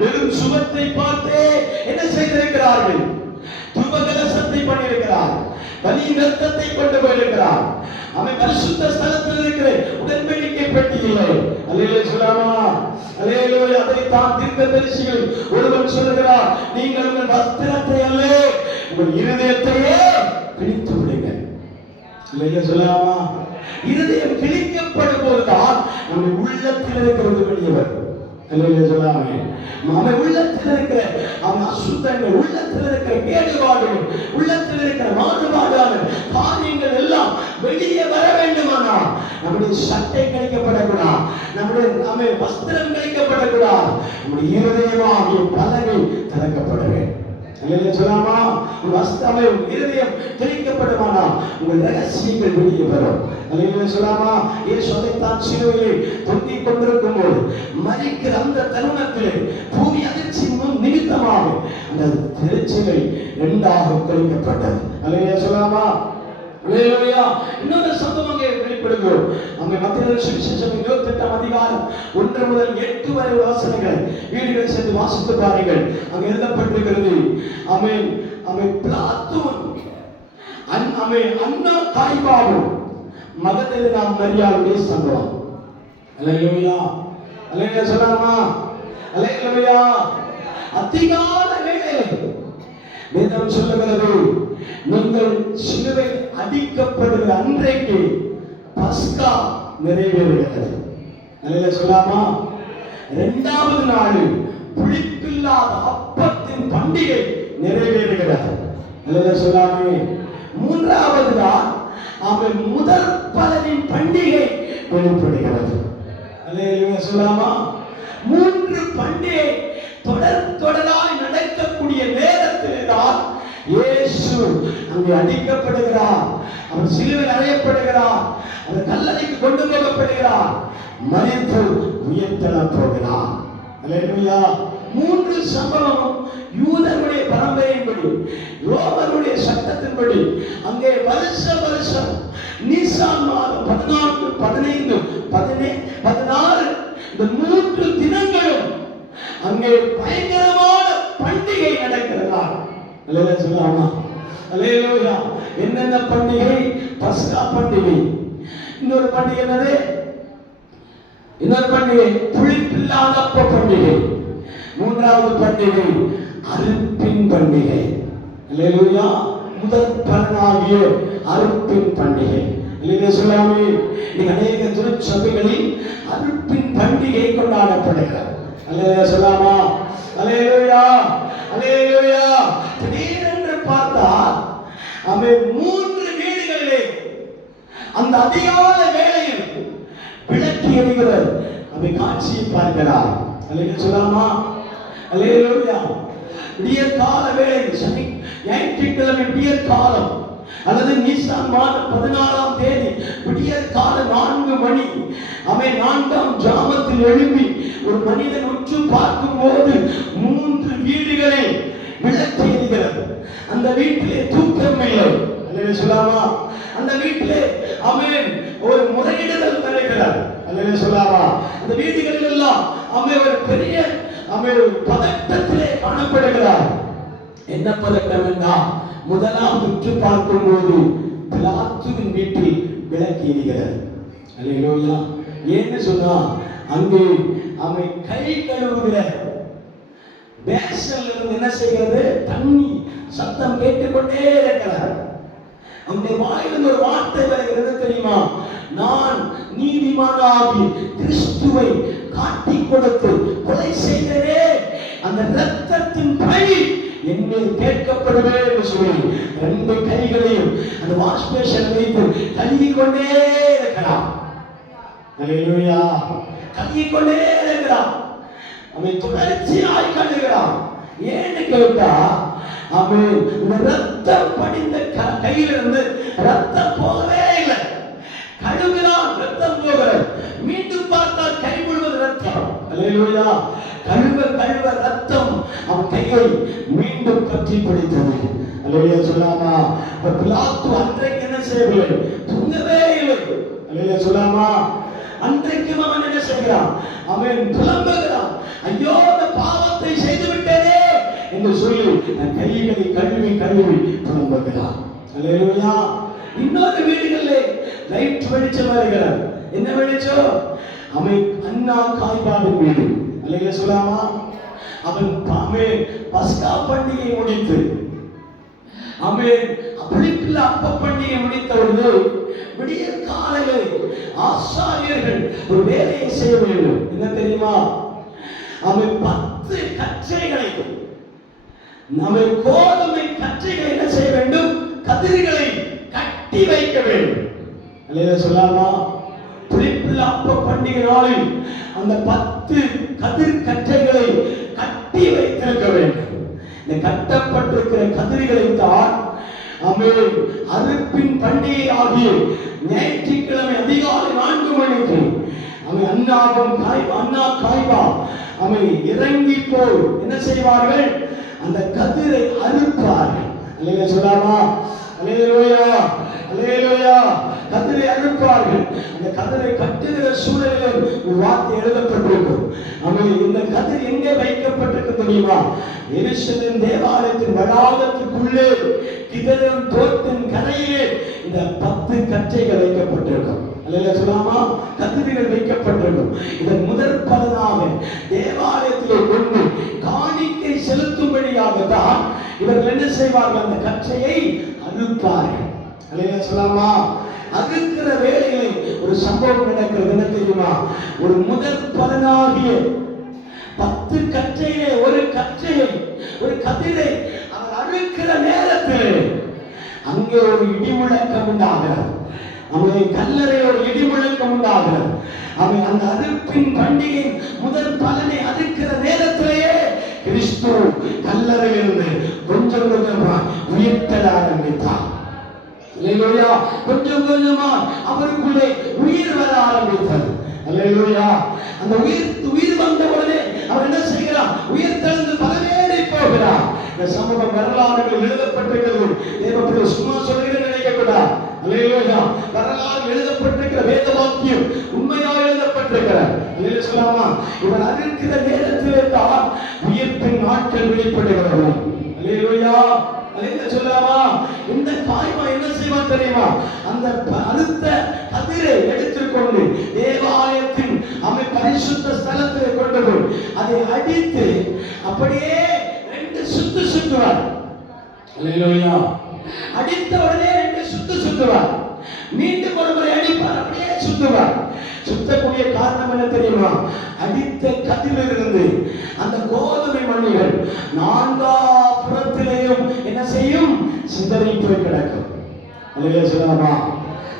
வெறும் சுகத்தை பார்த்து என்ன செய்திருக்கிறார்கள்? தூபகலசத்தை பண்ணியிருக்கிறார், பலி ரத்தத்தை கொண்டு போயிருக்கிறார். அவன் பரிசுத்த ஸ்தலத்தில் இருக்கிற உடன்படிக்கை பெட்டி இல்லை. அல்லேலூயா சொல்லாமா? அல்லேலூயா. அதைத்தான் தீர்க்கதரிசிகள் ஒருவன் சொல்லுகிறார், நீங்கள் உங்கள் வஸ்திரத்தை அல்ல உங்கள் இருதயத்தையே கிழித்து விடுங்க. அல்லேலூயா சொல்லாமா? இருதயம் கிழிக்கப்படும் போதுதான் நம்முடைய உள்ளத்தில் இருக்கிறது வெளியே வரும். அல்லேலூயா சொல்லாமே? அவன் உள்ளத்தில் இருக்கிற அவன் அசுத்தங்கள், உள்ளத்தில் இருக்கிற கேடுபாடுகள், உள்ளத்தில் இருக்கிற மாறுபாடான காரியங்கள் எல்லாம் வெளியே வர வேண்டுமானால் நம்முடைய சட்டை கழிக்கப்படக்கூடாது, நம்முடைய வஸ்திரம் கழிக்கப்படக்கூடாது, நம்முடைய இருதயமாகிய பலகை திறக்கப்பட வேண்டும். அல்லேலூயா சொல்லாமா? உங்கள் வஸ்திரம் இருதயம் கிழிக்கப்படுமானால் உங்கள் ரகசியங்கள் வெளியே வரும். அல்லேலூயா சொல்லாமா? இயேசு அதைத்தான் சிலுவையிலே தொங்கிக் கொண்டிருக்கும் போது மரிக்கிற அந்த தருணத்திலே பூமி அதிர்ச்சி நிமித்தமாக அந்த திரைச்சீலை இரண்டாக கிழிக்கப்பட்டது. அல்லேலூயா சொல்லாமா? அல்லேலூயா. இன்னொரு சம்பவம் அங்கே வெளிப்படுகிறோம். அங்கே மத்திய சுவிசேஷம் 28ஆம் அதிகாரம் 1 முதல் 8 வரை வசனங்கள் வீடுகள் சென்று வாசித்து பாருங்கள். அங்கே எழுதப்பட்டிருக்கிறது, அவன் பிளாத்தூன் அண்ணா காய்பாவும் மகதலேனா மரியாளுடைய சம்பவம். அல்லேலூயா. அல்லேலூயா சொல்லாமா? அல்லேலூயா. அதிகால வேளையில் வேதம் சொல்லுகிறது, நீங்கள் சிலுவை அடிக்கப்படுகிற அன்றைக்கு பஸ்கா நிறைவேறுகிறது. அல்லேலூயா சொல்லாமா? இரண்டாவது நாள் புளிப்பில்லாத அப்பத்தின் பண்டிகை நிறைவேறுகிறது. அல்லேலூயா சொல்லாமே? மூன்றாவது நாள் அவன் முதல் பலனின் பண்டிகை வெளிப்படுகிறது. அல்லேலூயா சொல்லாமா? 3 பண்டிகை தொடராய் நடக்கக்கூடிய நேரத்தில் தான் இயேசு அங்கே அடிக்கப்படுகிறார், அவர் சிலுவையில் அறையப்படுகிறார், அவர் கல்லறைக்கு கொண்டு போகப்படுகிறார், மரித்து உயிர்த்தெழப் போகிறார். அல்லேலூயா. 3 சம்பவமும் யூதருடைய பரம்பரையின்படி, ரோமருடைய சட்டத்தின்படி அங்கே வருஷம் நீசான் மாதம் 14, 15, 16 இந்த 3 தினங்களும் அங்கே பயங்கரமான பண்டிகை நடக்கிறதா? அல்லேலூயா சொல்லாமா? அல்லேலூயா. என்னென்ன பண்டிகை? பஸ்கா பண்டிகை. இன்னொரு பண்டிகை என்னது? இன்னொரு பண்டிகை புளிப்பில்லாத அப்ப பண்டிகை. மூன்றாவது பண்டிகை அறுப்பின் பண்டிகை. அல்லேலூயா. முதல் பலனாகிய அறுப்பின் பண்டிகை. இல்லையே சொல்லாமே. இன்னைக்கு அநேக திருச்சபைகளில் அறுப்பின் பண்டிகை கொண்டாடப்படுகிறது. அல்லேலூயா சொல்லாமா. அல்லேலூயா அல்லேலூயா. திடீரென்று பார்த்தால் அவன் 3 வீடுகளிலே அந்த அதிகாலை வேளையில் விளக்கு எரிகிற அவை காட்சியை பார்க்கிறார். அல்லேலூயா சொல்லாமா. அல்லேலூயா. விடியற் கால வேளை, சனி ஞாயிற்றுக்கிழமை விடியற் காலம் அல்லது நீசான் மாதம் 16ஆம் தேதி விடியற் கால 4 மணி, அவன் 4ஆம் ஜாமத்தில் எழும்பி ஒரு மனிதன் உற்று பார்க்கும் போது 3 வீடுகளை விளக்கு எரிகிறது. அந்த வீட்டிலே தூக்கம் இல்லை. அல்லேலூயா சொல்லாமா. அந்த வீட்டிலே அவன் ஒரு முறையிடுதல் நடக்கிறார். அல்லேலூயா சொல்லாமா. அந்த வீடுகளில் எல்லாம் அவன் ஒரு பெரிய பதட்டத்திலே காணப்படுகிறார். என்ன பதட்டம் என்றால், முதலாம் உற்று பார்க்கும் போது பிலாத்துவின் வீட்டில் விளக்கு எரிகிறது. அல்லேலூயா. ஏன்னு சொன்னா, அங்கே அவன் கை கழுவுகிற பேசல் இருந்து என்ன செய்கிறது, தண்ணி சத்தம் கேட்டுக்கொண்டே இருக்கிறார். அவனுடைய வாயிலிருந்து ஒரு வார்த்தை வருகிறது தெரியுமா, நான் நீதிமானாகி கிறிஸ்துவை காட்டி கொடுத்து கொலை செய்தே, அந்த இரத்தத்தின் பழி என்னில் கேட்கப்படுவே என்று சொல்லி 2 கைகளையும் அந்த வாஷ் பேஷன் வைத்து கழுவிக் கொண்டே இருக்கிறான். அல்லேலூயா. கழுவிக் கொண்டே இருக்கிறான். அவன் தொடர்ச்சியாய் கழுவுகிறான். ஏன்னு கேட்டா, அவன் இந்த ரத்தம் படிந்த கையிலிருந்து ரத்தம் போகவே இல்லை. கழுவினான், ரத்தம் போகிறது. மீண்டும் பார்த்தால் கை முழுவது ரத்தம். அல்லேலூயா. கழுவ ரத்தம் அவன் கையை மீண்டும் பற்றி பிடித்தது. அல்லேலூயா சொல்லாமா. பிலாத்து அன்றைக்கு என்ன செய்யவில்லை, தூங்கவே இல்லை. அல்லேலூயா சொல்லாமா. அன்றைக்கு அவன் என்ன செய்கிறான், அவன் புலம்புகிறான். ஐயோ, அந்த பாவத்தை செய்து விட்டேனே என்று சொல்லி தன் கைகளை கழுவி புலம்புகிறான். அல்லேலூயா. இன்னொரு வீடுகளிலே லைட் வெளிச்சம் வருகிறார். என்ன வெளிச்சம்? அவன் அண்ணா காய்பாவின் வீடு. அல்லேலூயா சொல்லாமா. அவன் பஸ்கா பண்டிகை முடித்து, அவன் புளிப்பில் அப்ப பண்டிகை முடித்தவர்கள் விடிய காலையில் ஆசாரியர்கள் ஒரு வேலையை செய்ய வேண்டும். என்ன தெரியுமா, அவன் 10 கற்றைகளை, நம்ம கோதுமை கற்றைகளை என்ன செய்ய வேண்டும், கதிர்களை கட்டி வைக்க வேண்டும். அல்லேலூயா சொல்லாமா. புளிப்பில் அப்ப பண்டிகை நாளில் அந்த 10 கதிர் கற்றைகளை கட்டி வைத்திருக்க வேண்டும். இந்த கட்டப்பட்டிருக்கிற கதிர்களை தான் அறுப்பின் பண்டிகை ஆகிய ஞாயிற்றுக்கிழமை அதிகாலை 4 மணிக்கு அண்ணா காய்பா இறங்கி போய் என்ன செய்வார்கள், அந்த கதிரை அறுப்பார்கள். அல்லேலூயா சொல்லாமா. அல்லேலூயா அல்லேலூயா. கதிரை அறுப்பார்கள். அந்த கதிரை கட்டுகிற சூழலில் ஒரு வார்த்தை எழுதப்பட்டிருக்கும். இந்த கதிர் எங்கே வைக்கப்பட்டிருக்கு தெரியுமா, எருசலேம் தேவாலயத்தின் வளாகத்துக்குள்ளே கிதரும் தோட்டின் கரையிலே இந்த 10 கற்றைகள் வைக்கப்பட்டிருக்கும். அல்லேலூயா சொல்லாமா. கதிர்கள் வைக்கப்பட்டிருக்கும். இதன் முதற் பலனாக தேவாலயத்திலே கொண்டு காணிக்கை செலுத்தும்படியாகத்தான் இவர்கள் என்ன செய்வார்கள், அந்த கற்றையை அறுப்பார்கள். அல்லேலூயா சொல்லாமா. அறுக்கிற வேளையிலே ஒரு சம்பவம் நடக்கிறது. என்ன தெரியுமா, ஒரு முதற் பலனாகிய 10 கற்றையிலே ஒரு கற்றையை, ஒரு கதிரை அவர் அறுக்கிற நேரத்தில் அங்கே ஒரு இடி முழக்கம் உண்டாகிறது. அவன் கல்லறை ஒரு இடி முழக்கம் உண்டாகிறது. அவன் அந்த அறுப்பின் பண்டிகை முதல் பலனை அறுக்கிற நேரத்திலேயே கிறிஸ்து கல்லறையிலிருந்து கொஞ்சம் கொஞ்சமா உயிர்த்தெழ ஆரம்பித்தார். அல்லேலூயா. கொஞ்சம் கொஞ்சமா அவருக்குள்ளே உயிர் வர ஆரம்பித்தது. அல்லேலூயா. அந்த உயிர் வந்த உடனே அவர் என்ன செய்கிறார், உயிர் தெழுந்து பலவேறி போகிறார். இந்த சம்பவம் வரலாறுகள் எழுதப்பட்டிருக்கிறது. தேவப்பிள்ளை சும்மா சொல்லுகிறேன் நினைக்கக்கூடாது. அல்லேலூயா. வரலாறு எழுதப்பட்டிருக்கிற வேத வாக்கியம் உண்மையாக எழுதப்பட்டிருக்கிறார். அல்லேலூயா சொல்லாமா. இவர் அறுக்கிற நேரத்திலே தான் உயிர்ப்பின் நாட்கள் வெளிப்படுகிறது. அல்லேலூயா. அல்லேலூயா சொல்லாமா. இந்த காய்மா என்ன செய்வான் தெரியுமா, அந்த அறுத்த கதிரை எடுத்துக்கொண்டு தேவாலயத்தின் பரிசுத்த ஸ்தலத்தில் கொண்டு போய் அதை அடித்து அப்படியே 2 சுத்து சுத்துவார். அல்லேலூயா. அடித்த உடனே 2 சுத்து சுத்துவார். மீண்டும் ஒரு முறை அடிப்பார், அப்படியே சுத்துவார். சுத்தக்கூடிய காரணம் என்ன தெரியுமா? அடித்த கதிலிருந்து அந்த கோதுமை மணிகள் நான்கா புறத்திலேயும் என்ன செய்யும்? சிதறி போய் கிடக்கும். அல்லேலூயா சொல்லலாமா?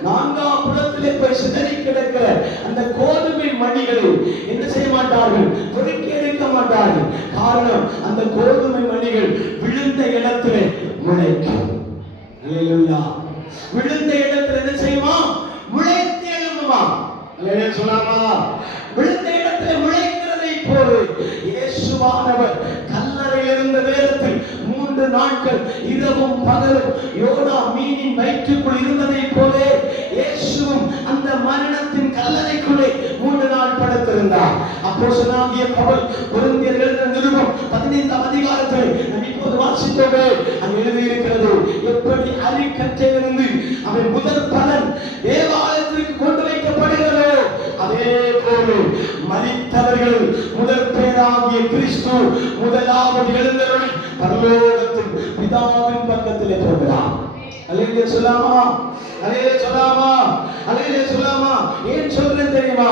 நான்காம் புறத்திலே போய் சிதறி கிடக்கிற அந்த கோதுமை மணிகளை என்ன செய்ய மாட்டார்கள்? பொறுக்கி எடுக்க மாட்டார்கள். காரணம், அந்த கோதுமை மணிகள் விழுந்த இடத்திலே முளைக்கும். அல்லேலூயா. விழுந்த இடத்துல என்ன செய்யுமா? முளைத்து எழும்புமா. அல்லேலூயா சொல்லலாமா? விழுந்த இடத்துல முளைக்கிறதை போல இயேசுவானவர் கல்லறையில் இருந்த நேரத்தில் 3 நாட்கள் இரவும் பகலும் யோனா மீனின் வயிற்றுக்குள் இருந்ததை போல இயேசுவும் அந்த மரணத்தின் கல்லறைக்குள்ளே 3 நாள் படுத்திருந்தார். அப்போஸ்தலனாகிய பவுல் கொரிந்தியர் எழுதின நிருபம் 15ஆம் அதிகாரத்தில் நாம் இப்போது வாசித்தோமே, அங்கு எழுதியிருக்கிறது, எப்படி அரிக்கற்றையிலிருந்து அவன் முதல் பலன் தேவாலயத்திற்கு கொண்டு வைக்கப்படுகிறதோ அதே போல மரித்தவர்கள் முதல் பேராகிய கிறிஸ்து முதலாவது எழுந்தருளி பரலோகத்தின் பிதாவின் பக்கத்திலே போகிறார். அல்லேலூயா சொல்லாமா? அல்லேலூயா சொல்லாமா? அல்லேலூயா சொல்லாமா? ஏன் சொல்றேன் தெரியுமா?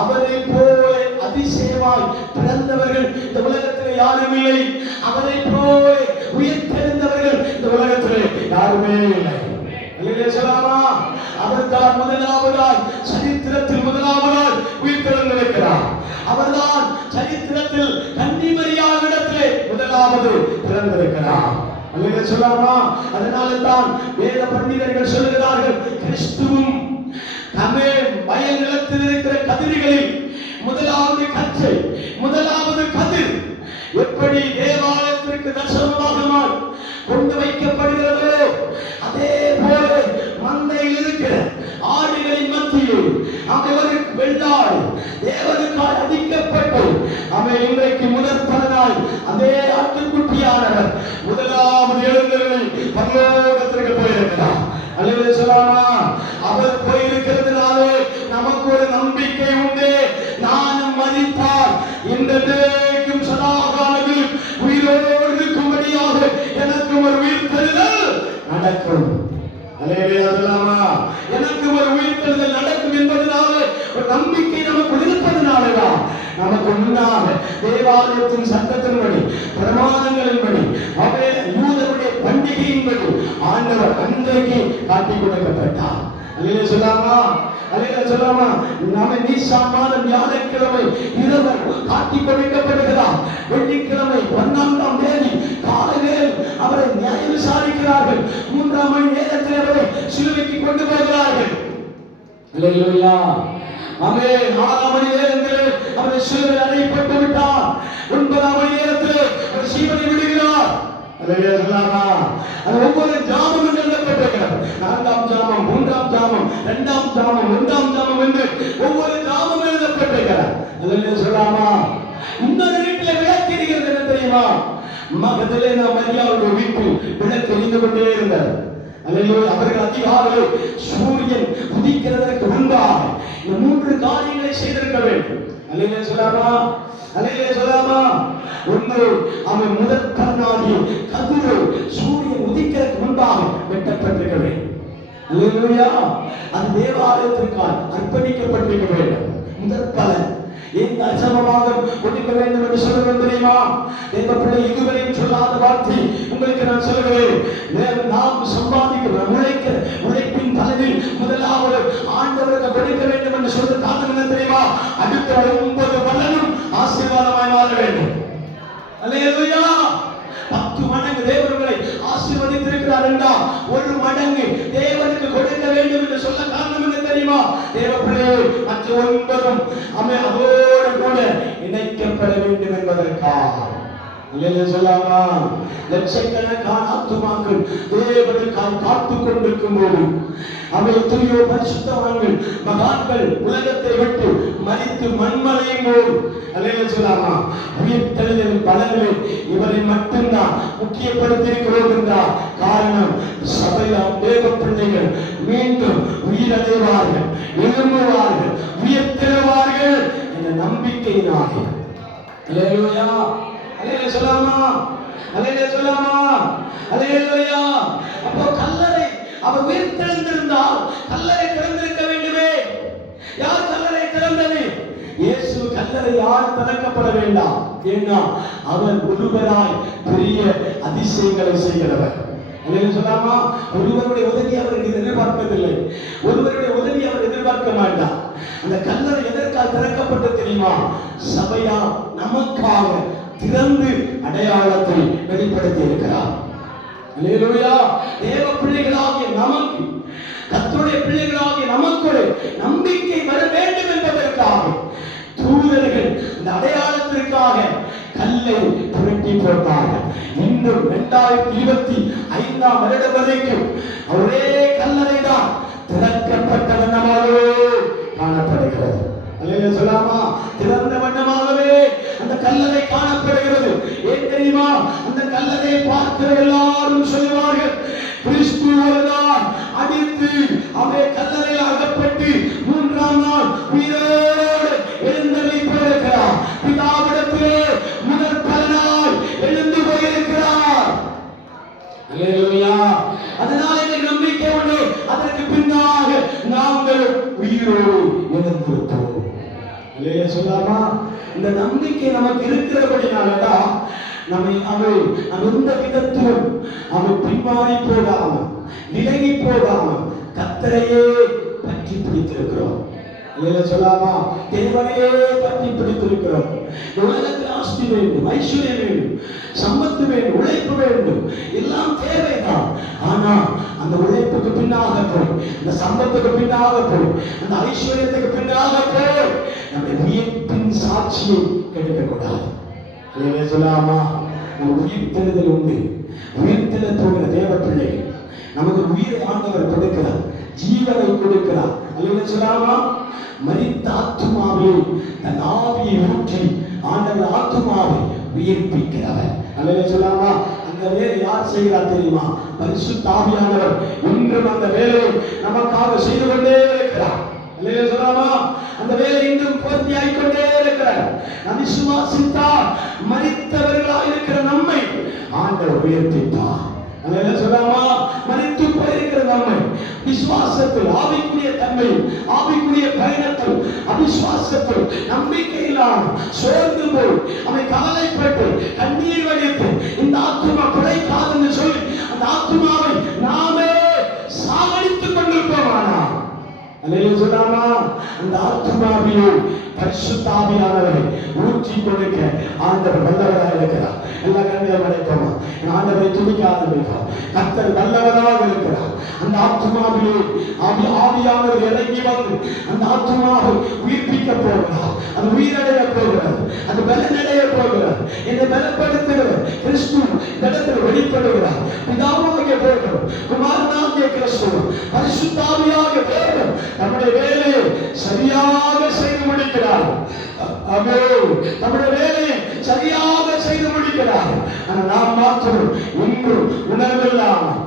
அவரை போல அதிசயமாய் பிறந்தவர்கள் இந்த உலகத்தில் யாரும் இல்லை. அவரை போல உயிர்த்தெழுந்தவர்கள் இந்த உலகத்தில் யாருமே இல்லை. அல்லேலூயா சொல்லாமா? அவர்தான் முதலாவதாய் சரித்திரத்தில் முதலாவதாய் உயிர்த்தெழுந்திருக்கிறார். அவர்தான் சரித்திரத்தில் கன்னிமரியாளிடத்திலே முதலாவது பிறந்திருக்கிறார். அல்லேலூயா சொல்லாமா? அதனால தான் வேத பண்டிதர்கள் சொல்கிறார்கள், கிறிஸ்துவும் தமிழ் வயல் நிலத்தில் இருக்கிற கதிர்களில் முதலாவது கற்றை, முதலாவது கதிர் எப்படி தேவாலயத்திற்கு தசமபாகமாய் கொண்டு வைக்கப்படுகிறதோ அதே போல மந்தையில் இருக்கிற ஆடுகளின் மத்தியில் அவர் வெள்ளாடு தேவனுக்காய் அடிக்கப்பட்டு அவன் இன்றைக்கு முதற் பலனாய் அதே ஆட்டுக்குட்டியானவர் முதலாவது எழுந்தருளி பரலோகத்திற்கு போயிருக்கிறார். அல்லேலூயா சொல்லாமா? அவர் போயிருக்கிறதுனாலே நமக்கு ஒரு நம்பிக்கை உண்டு. நானும் மரித்தால் இன்றைக்கும் சதாகாலத்தில் உயிரோடு இருக்கும்படியாக எனக்கு ஒரு உயிர்த்தெழுதல் நடக்கும். அல்லேலூயா சொல்லாமா? எனக்கு ஒரு உயிர்த்தெழுதல் நடக்கும் என்பதனால ஒரு நம்பிக்கை நமக்கு இருப்பதனாலதான் நமக்கு முன்னாக தேவாலயத்தின் சட்டத்தின்படி பிரமாணங்களின்படி யூதருடைய பண்டிகையின்படி ஆண்டவர் அன்றைக்கு காட்டிக் கொடுக்கப்பட்டார். அல்லேலூயா சொல்லாமா? அல்லேலூயா சொல்லாமா? நாம நீசான் மாதம் வியாழக்கிழமை இரவு காட்டிக் கொடுக்கப்படுகிறார். வெள்ளிக்கிழமை 1ஆம் தேதி காலையில் அவரை நியாய விசாரிக்கிறார்கள். 3ஆம் மணி நேரத்தில் அவரை சிலுவைக்கு கொண்டு போகிறார்கள். அல்லேலூயா. ஆமென். 4ஆம் மணி நேரத்தில் அவர் சிலுவையில் அறையப்பட்டு விட்டார். 9ஆம் மணி நேரத்தில் அவர் ஜீவனை விடுகிறார். அல்லேலூயா சொல்லாமா? அது ஒவ்வொரு ஜாமமும் எழுதப்பட்டிருக்கிறது. 4ஆம் ஜாமம், 3ஆம் ஜாமம், 2ஆம் ஜாமம், 1ஆம் ஜாமம் என்று ஒவ்வொரு ஜாமமும் எழுதப்பட்டிருக்கிறது. அல்லேலூயா சொல்லாமா? இன்னொரு வீட்டில் விளக்கு எரிகிறது. என்ன தெரியுமா? மகதலேனா மரியாளுடைய வீட்டில் விளக்கு எரிந்து கொண்டே இருந்தது. அல்லேலூயா. அவர்கள் அதிகாலையில் சூரியன் உதிக்கிறதற்கு முன்பாக இந்த 3 காரியங்களை செய்திருக்க வேண்டும். அல்லேலூயா சொல்லாமா? அல்லேலூயா சொல்லாமா? ஒன்று, அவன் முதற் பலனாகிய கதிர் சூரியன் உதிக்கிறதுக்கு முன்பாக வெட்டப்பட்டிருக்க வேண்டும். அல்லேலூயா. அது தேவாலயத்திற்காக அர்ப்பணிக்கப்பட்டிருக்க வேண்டும். முதற் பலன் இந்த அசமமாக ஒதுக்க வேண்டும் என்று சொல்லுவது தெரியுமா? தேவ பிள்ளை இதுவரையும் சொல்லாத வார்த்தை உங்களுக்கு நான் சொல்லுகிறேன். நாம் சம்பாதிக்கிற உழைப்பின் பலனில் முதலாவது ஆண்டவருக்கு கொடுக்க வேண்டும் என்று சொல்ல காரணம் என்ன தெரியுமா? அடுத்த 9 பலனும் ஆசீர்வாதமாய் மாற வேண்டும். அல்லேலூயா. 10 மடங்கு தேவர்களை ஆசீர்வதித்திருக்கிறார் என்றால் 1 மடங்கு தேவனுக்கு கொடுக்க வேண்டும் என்று சொல்ல காரணம் என்ன தெரியுமா? தேவ பிள்ளையே மற்ற 9ம் அதோடு கூட இணைக்கப்பட வேண்டும் என்பதற்காக. அல்லேலூயா சொல்லாமா? லட்சக்கணக்கான ஆத்துமாக்கள் தேவனுக்காக காத்துக் கொண்டிருக்கும் போது எத்தனையோ பரிசுத்தவான்கள் மகான்கள் உலகத்தை விட்டு மரித்து மண்மலையும் போது அல்லேலூயா சொல்லாமா? உயிர்த்தெழுதலின் பலன்களை இவரை மட்டும்தான் முக்கியப்படுத்தி இருக்கிறோம் என்றார். காரணம், சபையாம் தேவ பிள்ளைகள் மீண்டும் உயிரடைவார்கள், எழும்புவார்கள், உயிர்த்தெழுவார்கள் என்ற நம்பிக்கையினாலே. அல்லேலூயா. அல்லேலூயா சொல்லாமா? அல்லேலூயா சொல்லாமா? அல்லேலூயா. அப்போ கல்லறை அவர் உயிர்த்தெழுந்திருந்தார். இருந்தால் கல்லறை திறந்திருக்க வேண்டுமே. யார் கல்லறை திறந்தது? இயேசு கல்லறை யார் திறக்கப்பட வேண்டாம். ஏன்னா அவர் ஒருவராய் பெரிய அதிசயங்களை செய்கிறவர். சொல்லாமா, ஒருவருடைய உதவி அவர் எதிர்பார்க்கவில்லை, ஒருவருடைய உதவி அவர் எதிர்பார்க்க மாட்டார். அந்த கல்லறை எதற்காக திறக்கப்பட்டு தெரியுமா? சபையா நமக்காக திறந்து அடையாளத்தை வெளிப்படுத்தி இருக்கிறார். அல்லேலூயா. தேவ பிள்ளைகளாகிய நமக்கு, கர்த்தருடைய பிள்ளைகளாகிய நமக்கு ஒரு நம்பிக்கை வர வேண்டும் என்பதற்காக தூதர்கள் இந்த அடையாளத்திற்காக கல்லை புரட்டி போட்டார்கள். இன்னும் 2025 வருடம் வரைக்கும் ஒரே கல்லறை தான் திறக்கப்பட்ட வண்ணமாகவே காணப்படுகிறது. அல்லேலூயா சொல்லாமா, திறந்த வண்ணமாகவே அந்த கல்லறை காணப்படுகிறது. ஏன் தெரியுமா? அந்த கல்லறை பார்க்கிற எல்லாரும் சொல்வார்கள், கிறிஸ்து ஒரு நாள் அடித்து அவை கல்லறையில் அகப்பட்டு 3ஆம் நாள் உயிரோடு எழுந்தருளி போயிருக்கிறார். பிதாவிடத்திலே முதற் பலனாய் எழுந்து போயிருக்கிறார். அல்லேலூயா. அதனால எங்களுக்கு நம்பிக்கை உண்டு. அதற்கு பின்னாக நாங்கள் உயிரோடு எழுந்திருப்போம். அல்லேலூயா சொல்லாமா. இந்த நம்பிக்கை நமக்கு இருக்கிறபடினாலதான் நம்மை எந்த விதத்திலும் பின்மாறி போகாமல் விலகி போகாமல் கர்த்தரையே பற்றி பிடித்திருக்கிறோம். சொல்லாமா, தேவனையே பற்றி பிடித்திருக்கிறோம். உலகத்தில் ஆஸ்தி வேண்டும், ஐஸ்வர்யம் வேண்டும், சம்பத்து வேண்டும், உழைப்பு வேண்டும், எல்லாம் தேவைதான். ஆனா அந்த உழைப்புக்கு பின்னாக போய், அந்த சம்பத்துக்கு பின்னாக போய், அந்த ஐஸ்வர்யத்துக்கு பின்னாக போய் நம்முடைய உயிர்ப்பின் சாட்சியை கெடுக்கக்கூடாது. சொல்லாமா, நம்ம உயிர்த்தெழுதல் உண்டு. உயிர்த்தெழ போகிற தேவ பிள்ளைகள் நமக்கு உயிரை ஆண்டவர் கொடுக்கிறார், ஜீவனை கொடுக்கிறார். அல்லேலூயா சொல்லாமா. மரித்த ஆத்துமாவை தன் ஆவியை ஊற்றி ஆண்டவர் ஆத்துமாவை உயிர்ப்பிக்கிறவர். அல்லேலூயா சொல்லாமா. அந்த வேலை யார் செய்கிறார் தெரியுமா? பரிசுத்த ஆவியானவர் இன்றும் அந்த வேலையை நமக்காக செய்து கொண்டே இருக்கிறார். அல்லேலூயா சொல்லாமா. அந்த வேலை இன்றும் பூர்த்தியாகிக் கொண்டே இருக்கிறார். நாம் விசுவாசித்தால் மரித்தவர்களாக இருக்கிற நம்மை ஆண்டவர் உயர்த்திப்பார். அல்லேலூயா சொல்லாமா. மரித்து போயிருக்கிற நம்மை விசுவாசத்தில், ஆவிக்குரிய தன்மையில், ஆவிக்குரிய பயணத்தில், அவிசுவாசத்தில், நம்பிக்கையில்லாமல் சோர்ந்து போய் அவை கவலைப்பட்டு கண்ணீர் வடித்து இந்த ஆத்துமா பிழைக்காதுன்னு சொல்லி அந்த ஆத்துமாவை நாமே சாகடித்துக் கொண்டிருப்போமானா? அல்லேலூயா சொல்லாமா. அந்த ஆத்துமாவியை பரிசுத்த ஆவியானவரை ஊற்றி கொடுக்க ஆண்டவர் வல்லவராக இருக்கிறார். எல்லா கண்ணிலும் அடைப்போமா? ஆண்டவரை துதிக்க ஆரம்பிப்போம். கர்த்தர் வல்லவராக இருக்கிறார். அந்த ஆத்துமாவிலே ஆவியானவர் இறங்கி வந்து அந்த ஆத்துமாவை உயிர்ப்பிக்க போகிறார். அது உயிரடைய போகிறது, அது பலனடைய போகிறது. என்னை பலப்படுத்துகிறது கிறிஸ்து இடத்தில் வெளிப்படுகிறார். பிதாவாகிய தேவன், குமாரனாகிய கிறிஸ்து, பரிசுத்த ஆவியாகிய தேவன் நம்முடைய வேலையை சரியாக செய்து முடிக்கிறார். நம்முடைய வேலையை சரியாக செய்து முடிக்கிறார். ஆனால் நாம் மாத்திரம் இன்று உணர்வில்லாமல்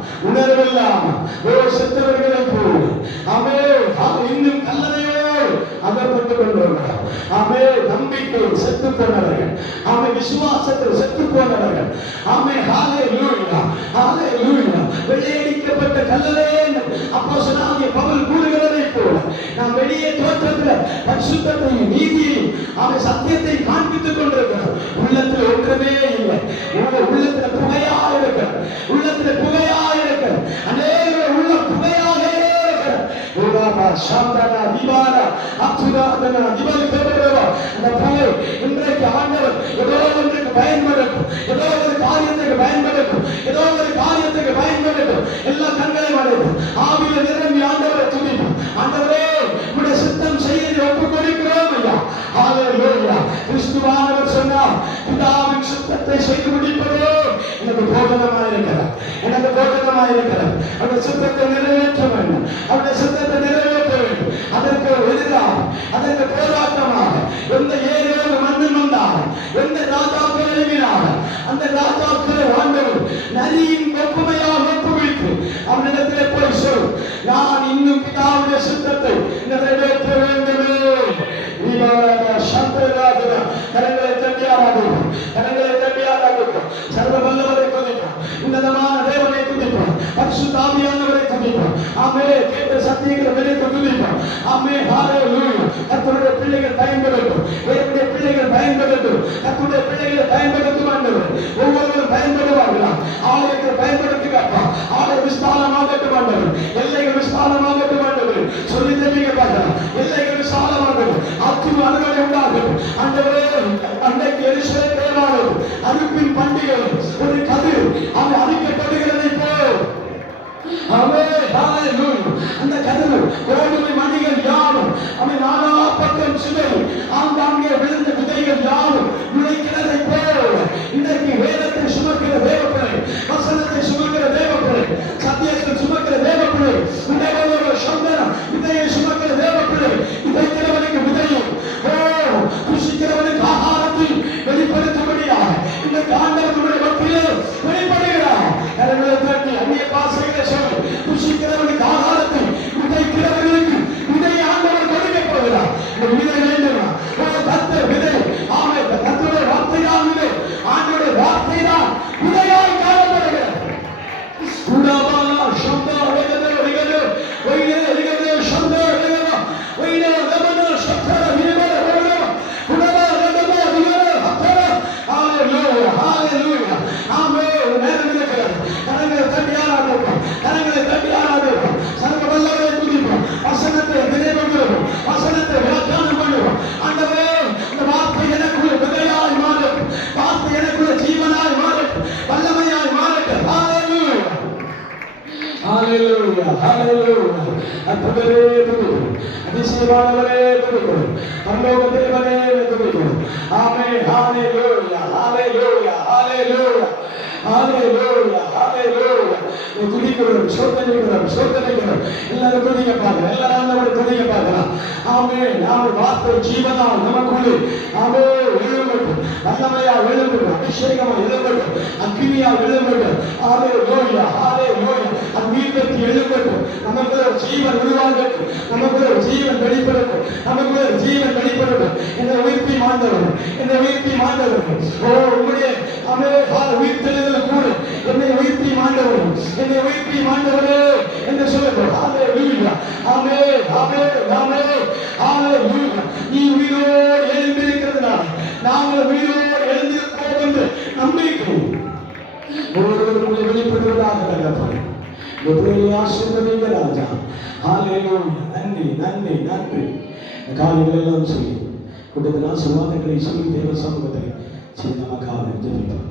செத்தவர்களை போல் இன்னும் கல்லறையோடு அகப்பட்டுக் கொண்டிருக்கிறார். நம்பிக்கை செத்து போனவர்கள், விசுவாசத்தில் செத்து போனவர்கள், வெள்ளையடிக்கப்பட்ட கல்லறை அப்போஸ்தலனாகிய பவுல் கூறுகிறதை போல நாம் வெளியே தோற்றத்தில் பரிசுத்தத்தையும் நீதியையும் சத்தியத்தை காண்பித்துக் கொண்டிருக்கிறோம். உள்ளத்தில் ஒன்றுமே இல்லை. உள்ளத்தில் புகையா இருக்கிற, உள்ளத்தில் புகையா இருக்கிற, அநேக உள்ள புகையாக இருக்கிற இன்றைக்கு ஆண்டவர் ஏதோ ஒன்றுக்கு பயன்படுத்தும், ஏதோ ஒரு காரியத்துக்கு பயன்படுத்தும், ஏதோ ஒரு காரியத்துக்கு பயன்படுத்தும். எல்லா கண்களையும் அடைக்கும். ஆவியில நிரம்பி ஆண்டவரை துதிக்கும். ஆண்டவரே, உடைய சித்தம் செய்ய ஒப்புக் கொடுக்கிறோம் ஐயா. ஹல்லேலூயா. கிறிஸ்துவானவர் சொன்னார், பிதாவின் சித்தத்தை செய்து முடிப்பதே எனக்கு போதனமாக இருக்கிறார், எனக்கு போதனமாக இருக்கிறார். அவருடைய சித்தத்தை நிறைவேற்ற வேண்டும், அவருடைய சித்தத்தை நிறைவேற்ற வேண்டும். அதற்கு எதிராக, அதற்கு போராட்டமாக எந்த ஏரியோடு மண்ணும் வந்தார், எந்த ராஜாக்கள் எழுதினார், அந்த ராஜாக்களை ஆண்டவர் நரியின் ஒப்புமையாக ஒப்புவித்து அவனிடத்தில் போய் சொல், நான் இன்னும் பிதாவுடைய சித்தத்தை நிறைவேற்ற வேண்டுமே. கரங்களை தட்டியாராகும், கரங்களை தட்டியாராகும். சர்வ வல்லவரை துதிப்போம், உன்னதமான தேவனை துதிப்போம். பரிசுத்த ஆவியானவரை துதிப்போம். ஆமென். கேட்ட சத்தியங்களை வெளியிட்டு துதிப்போம். ஆமென். ஹalleluya. கர்த்தருடைய பிள்ளைகள் பயன்படட்டும். தேவனுடைய பிள்ளைகள் பயன்படட்டும். கர்த்தருடைய பிள்ளைகளை பயன்படுத்தும் ஆண்டவர். ஒவ்வொருவரும் பயன்படுவார்களா? ஆலயத்தை பயன்படுத்துங்கப்பா. ஆலய விஸ்தாலமாகட்டும் ஆண்டவர். எல்லைகள் விஸ்தாலமாகட்டும் ஆண்டவர். சொல்லி தெரிவிக்க பார்க்கலாம். எல்லைகள் விசாலமாகட்டும். ஆத்தும அனுமதி உண்டாகட்டும் ஆண்டவரே. அன்னைக்கு எருசலேம் தேவாலயம் அறுப்பின் பண்டிகை ஒரு கதிர் அது அழிக்கப்படுகிறது. இப்போ ஆமென். ஹalleluya. அந்த கதிர் கோதுமை மணிகள் யாவும் அவன் நானா பக்கம் சிலை ஆங்காங்கே விழுந்த விதைகள் யாவும் முளைக்கிறதை போல் இன்றைக்கு வேதத்தை சுமக்கிற தேவப்பிள்ளை, வசனத்தை சுமக்கிற தேவப்பிள்ளை, சத்தியத்தை சுமக்கிற தேவப்பிள்ளை, உன்னையோட சந்தனம் இதையை சுமக்கிற தேவப்பிள்ளை, விதைக்கிறவனுக்கு விதையும் புசிக்கிறவனுக்கு ஆகாரத்தை வெளிப்படுத்தும்படியாக இந்த ஆண்டவருடைய மத்தியிலே வெளிப்படுகிறார். கரங்களை தட்டி அந்நிய பாஷைகளை சொல்லி புசிக்கிறவனுக்கு ஆகாரத்தை விதைக்கிறவர்களுக்கு விதையை ஆண்டவர் கொடுக்க போகிறார். இந்த விதை வேண்டுமா? கர்த்தர் விதை. ஆமென். கர்த்தருடைய வார்த்தை தான் விதை. ஆண்டவருடைய வார்த்தை தான் விதையாய் காணப்படுகிறது. உடாபாலா சம்பா வேகதே வேகதே வைலே வேகதே சம்பா வேகதே வைலே ரமன சக்கர வீரே வேகதே உடாபா ரமன வீரே ஹத்தர. ஹalleluya. ஹalleluya. ஆமென். நேரம் இருக்கிறது. கரங்களை தட்டி ஆராதிப்போம். கரங்களை தட்டி ஆராதிப்போம். சர்வ வல்லவரை துதிப்போம். வசனத்தை நினைவுகிறோம். வசனத்தை வியாக்கியானம் பண்ணுவோம். ஆண்டவரே இந்த வார்த்தை எனக்குள்ள விதையாய் மாறட்டும். வார்த்தை எனக்குள்ள ஜீவனாய் மாறட்டும். வல்லமையாய் மாறட்டும். ஹalleluya. ஹalleluya. ஹalleluya. அற்புதரே துதிக்கிறோம். அதிசயமானவரே துதிக்கிறோம். பரலோக தேவனே துதிக்கிறோம். ஆமென். ஹalleluya. ஹalleluya. ஹalleluya. ஹalleluya. ஹalleluya. துதிக்கிறோம். சோதனைக்கிறோம். சோதனைக்கிறோம். எல்லாரும் துதிக்க பார்க்கலாம். எல்லாரும் ஆண்டவரை துதிக்க பார்க்கலாம். ஆமென். ஆமென். வார்த்தை ஜீவனால் நமக்குள்ளே ஆமென் எழும்பட்டும். வல்லமையா எழும்பட்டும். அபிஷேகமா எழும்பட்டும். அக்னியா எழும்பட்டும். ஹalleluya. ஹalleluya. அக்னியத்தை எழும்பட்டும். நமக்குள்ள ஒரு ஜீவன் உருவாகட்டும். நமக்குள்ள ஒரு ஜீவன் வெளிப்படட்டும். நமக்குள்ள ஒரு ஜீவன் வெளிப்படட்டும். என்னை உயிர்ப்பி மாண்டவர். என்னை உயிர்ப்பி மாண்டவர். ஓ உம்முடைய ஆமென் உயிர்த்தெழுதல் கூட என்னை உயிர்ப்பி மாண்டவர். என்னை உயிர்ப்பி மாண்டவரே என்று சொல்லுங்கள். ஹalleluya. ஆமென். ஆமென். ஆமென். ஹalleluya. நீ உயிரோடு எழுந்திருக்கிறதுனால நாங்கள் உயிரோடு எழுந்திருப்போம் என்று நம்பிக்கை ஒவ்வொருவருக்குள்ளே வெளிப்படுவதாக தகப்பனே. இந்த பிள்ளைகளை ஆசீர்வதிங்க ராஜா. ஹalleluya. நன்றி நன்றி நன்றி. காரியங்கள் எல்லாம் சொல்லி கொடுத்த ஆசீர்வாதங்களை சொல்லி தேவ சமூகத்தை சின்னமாக ஜெபிப்போம்.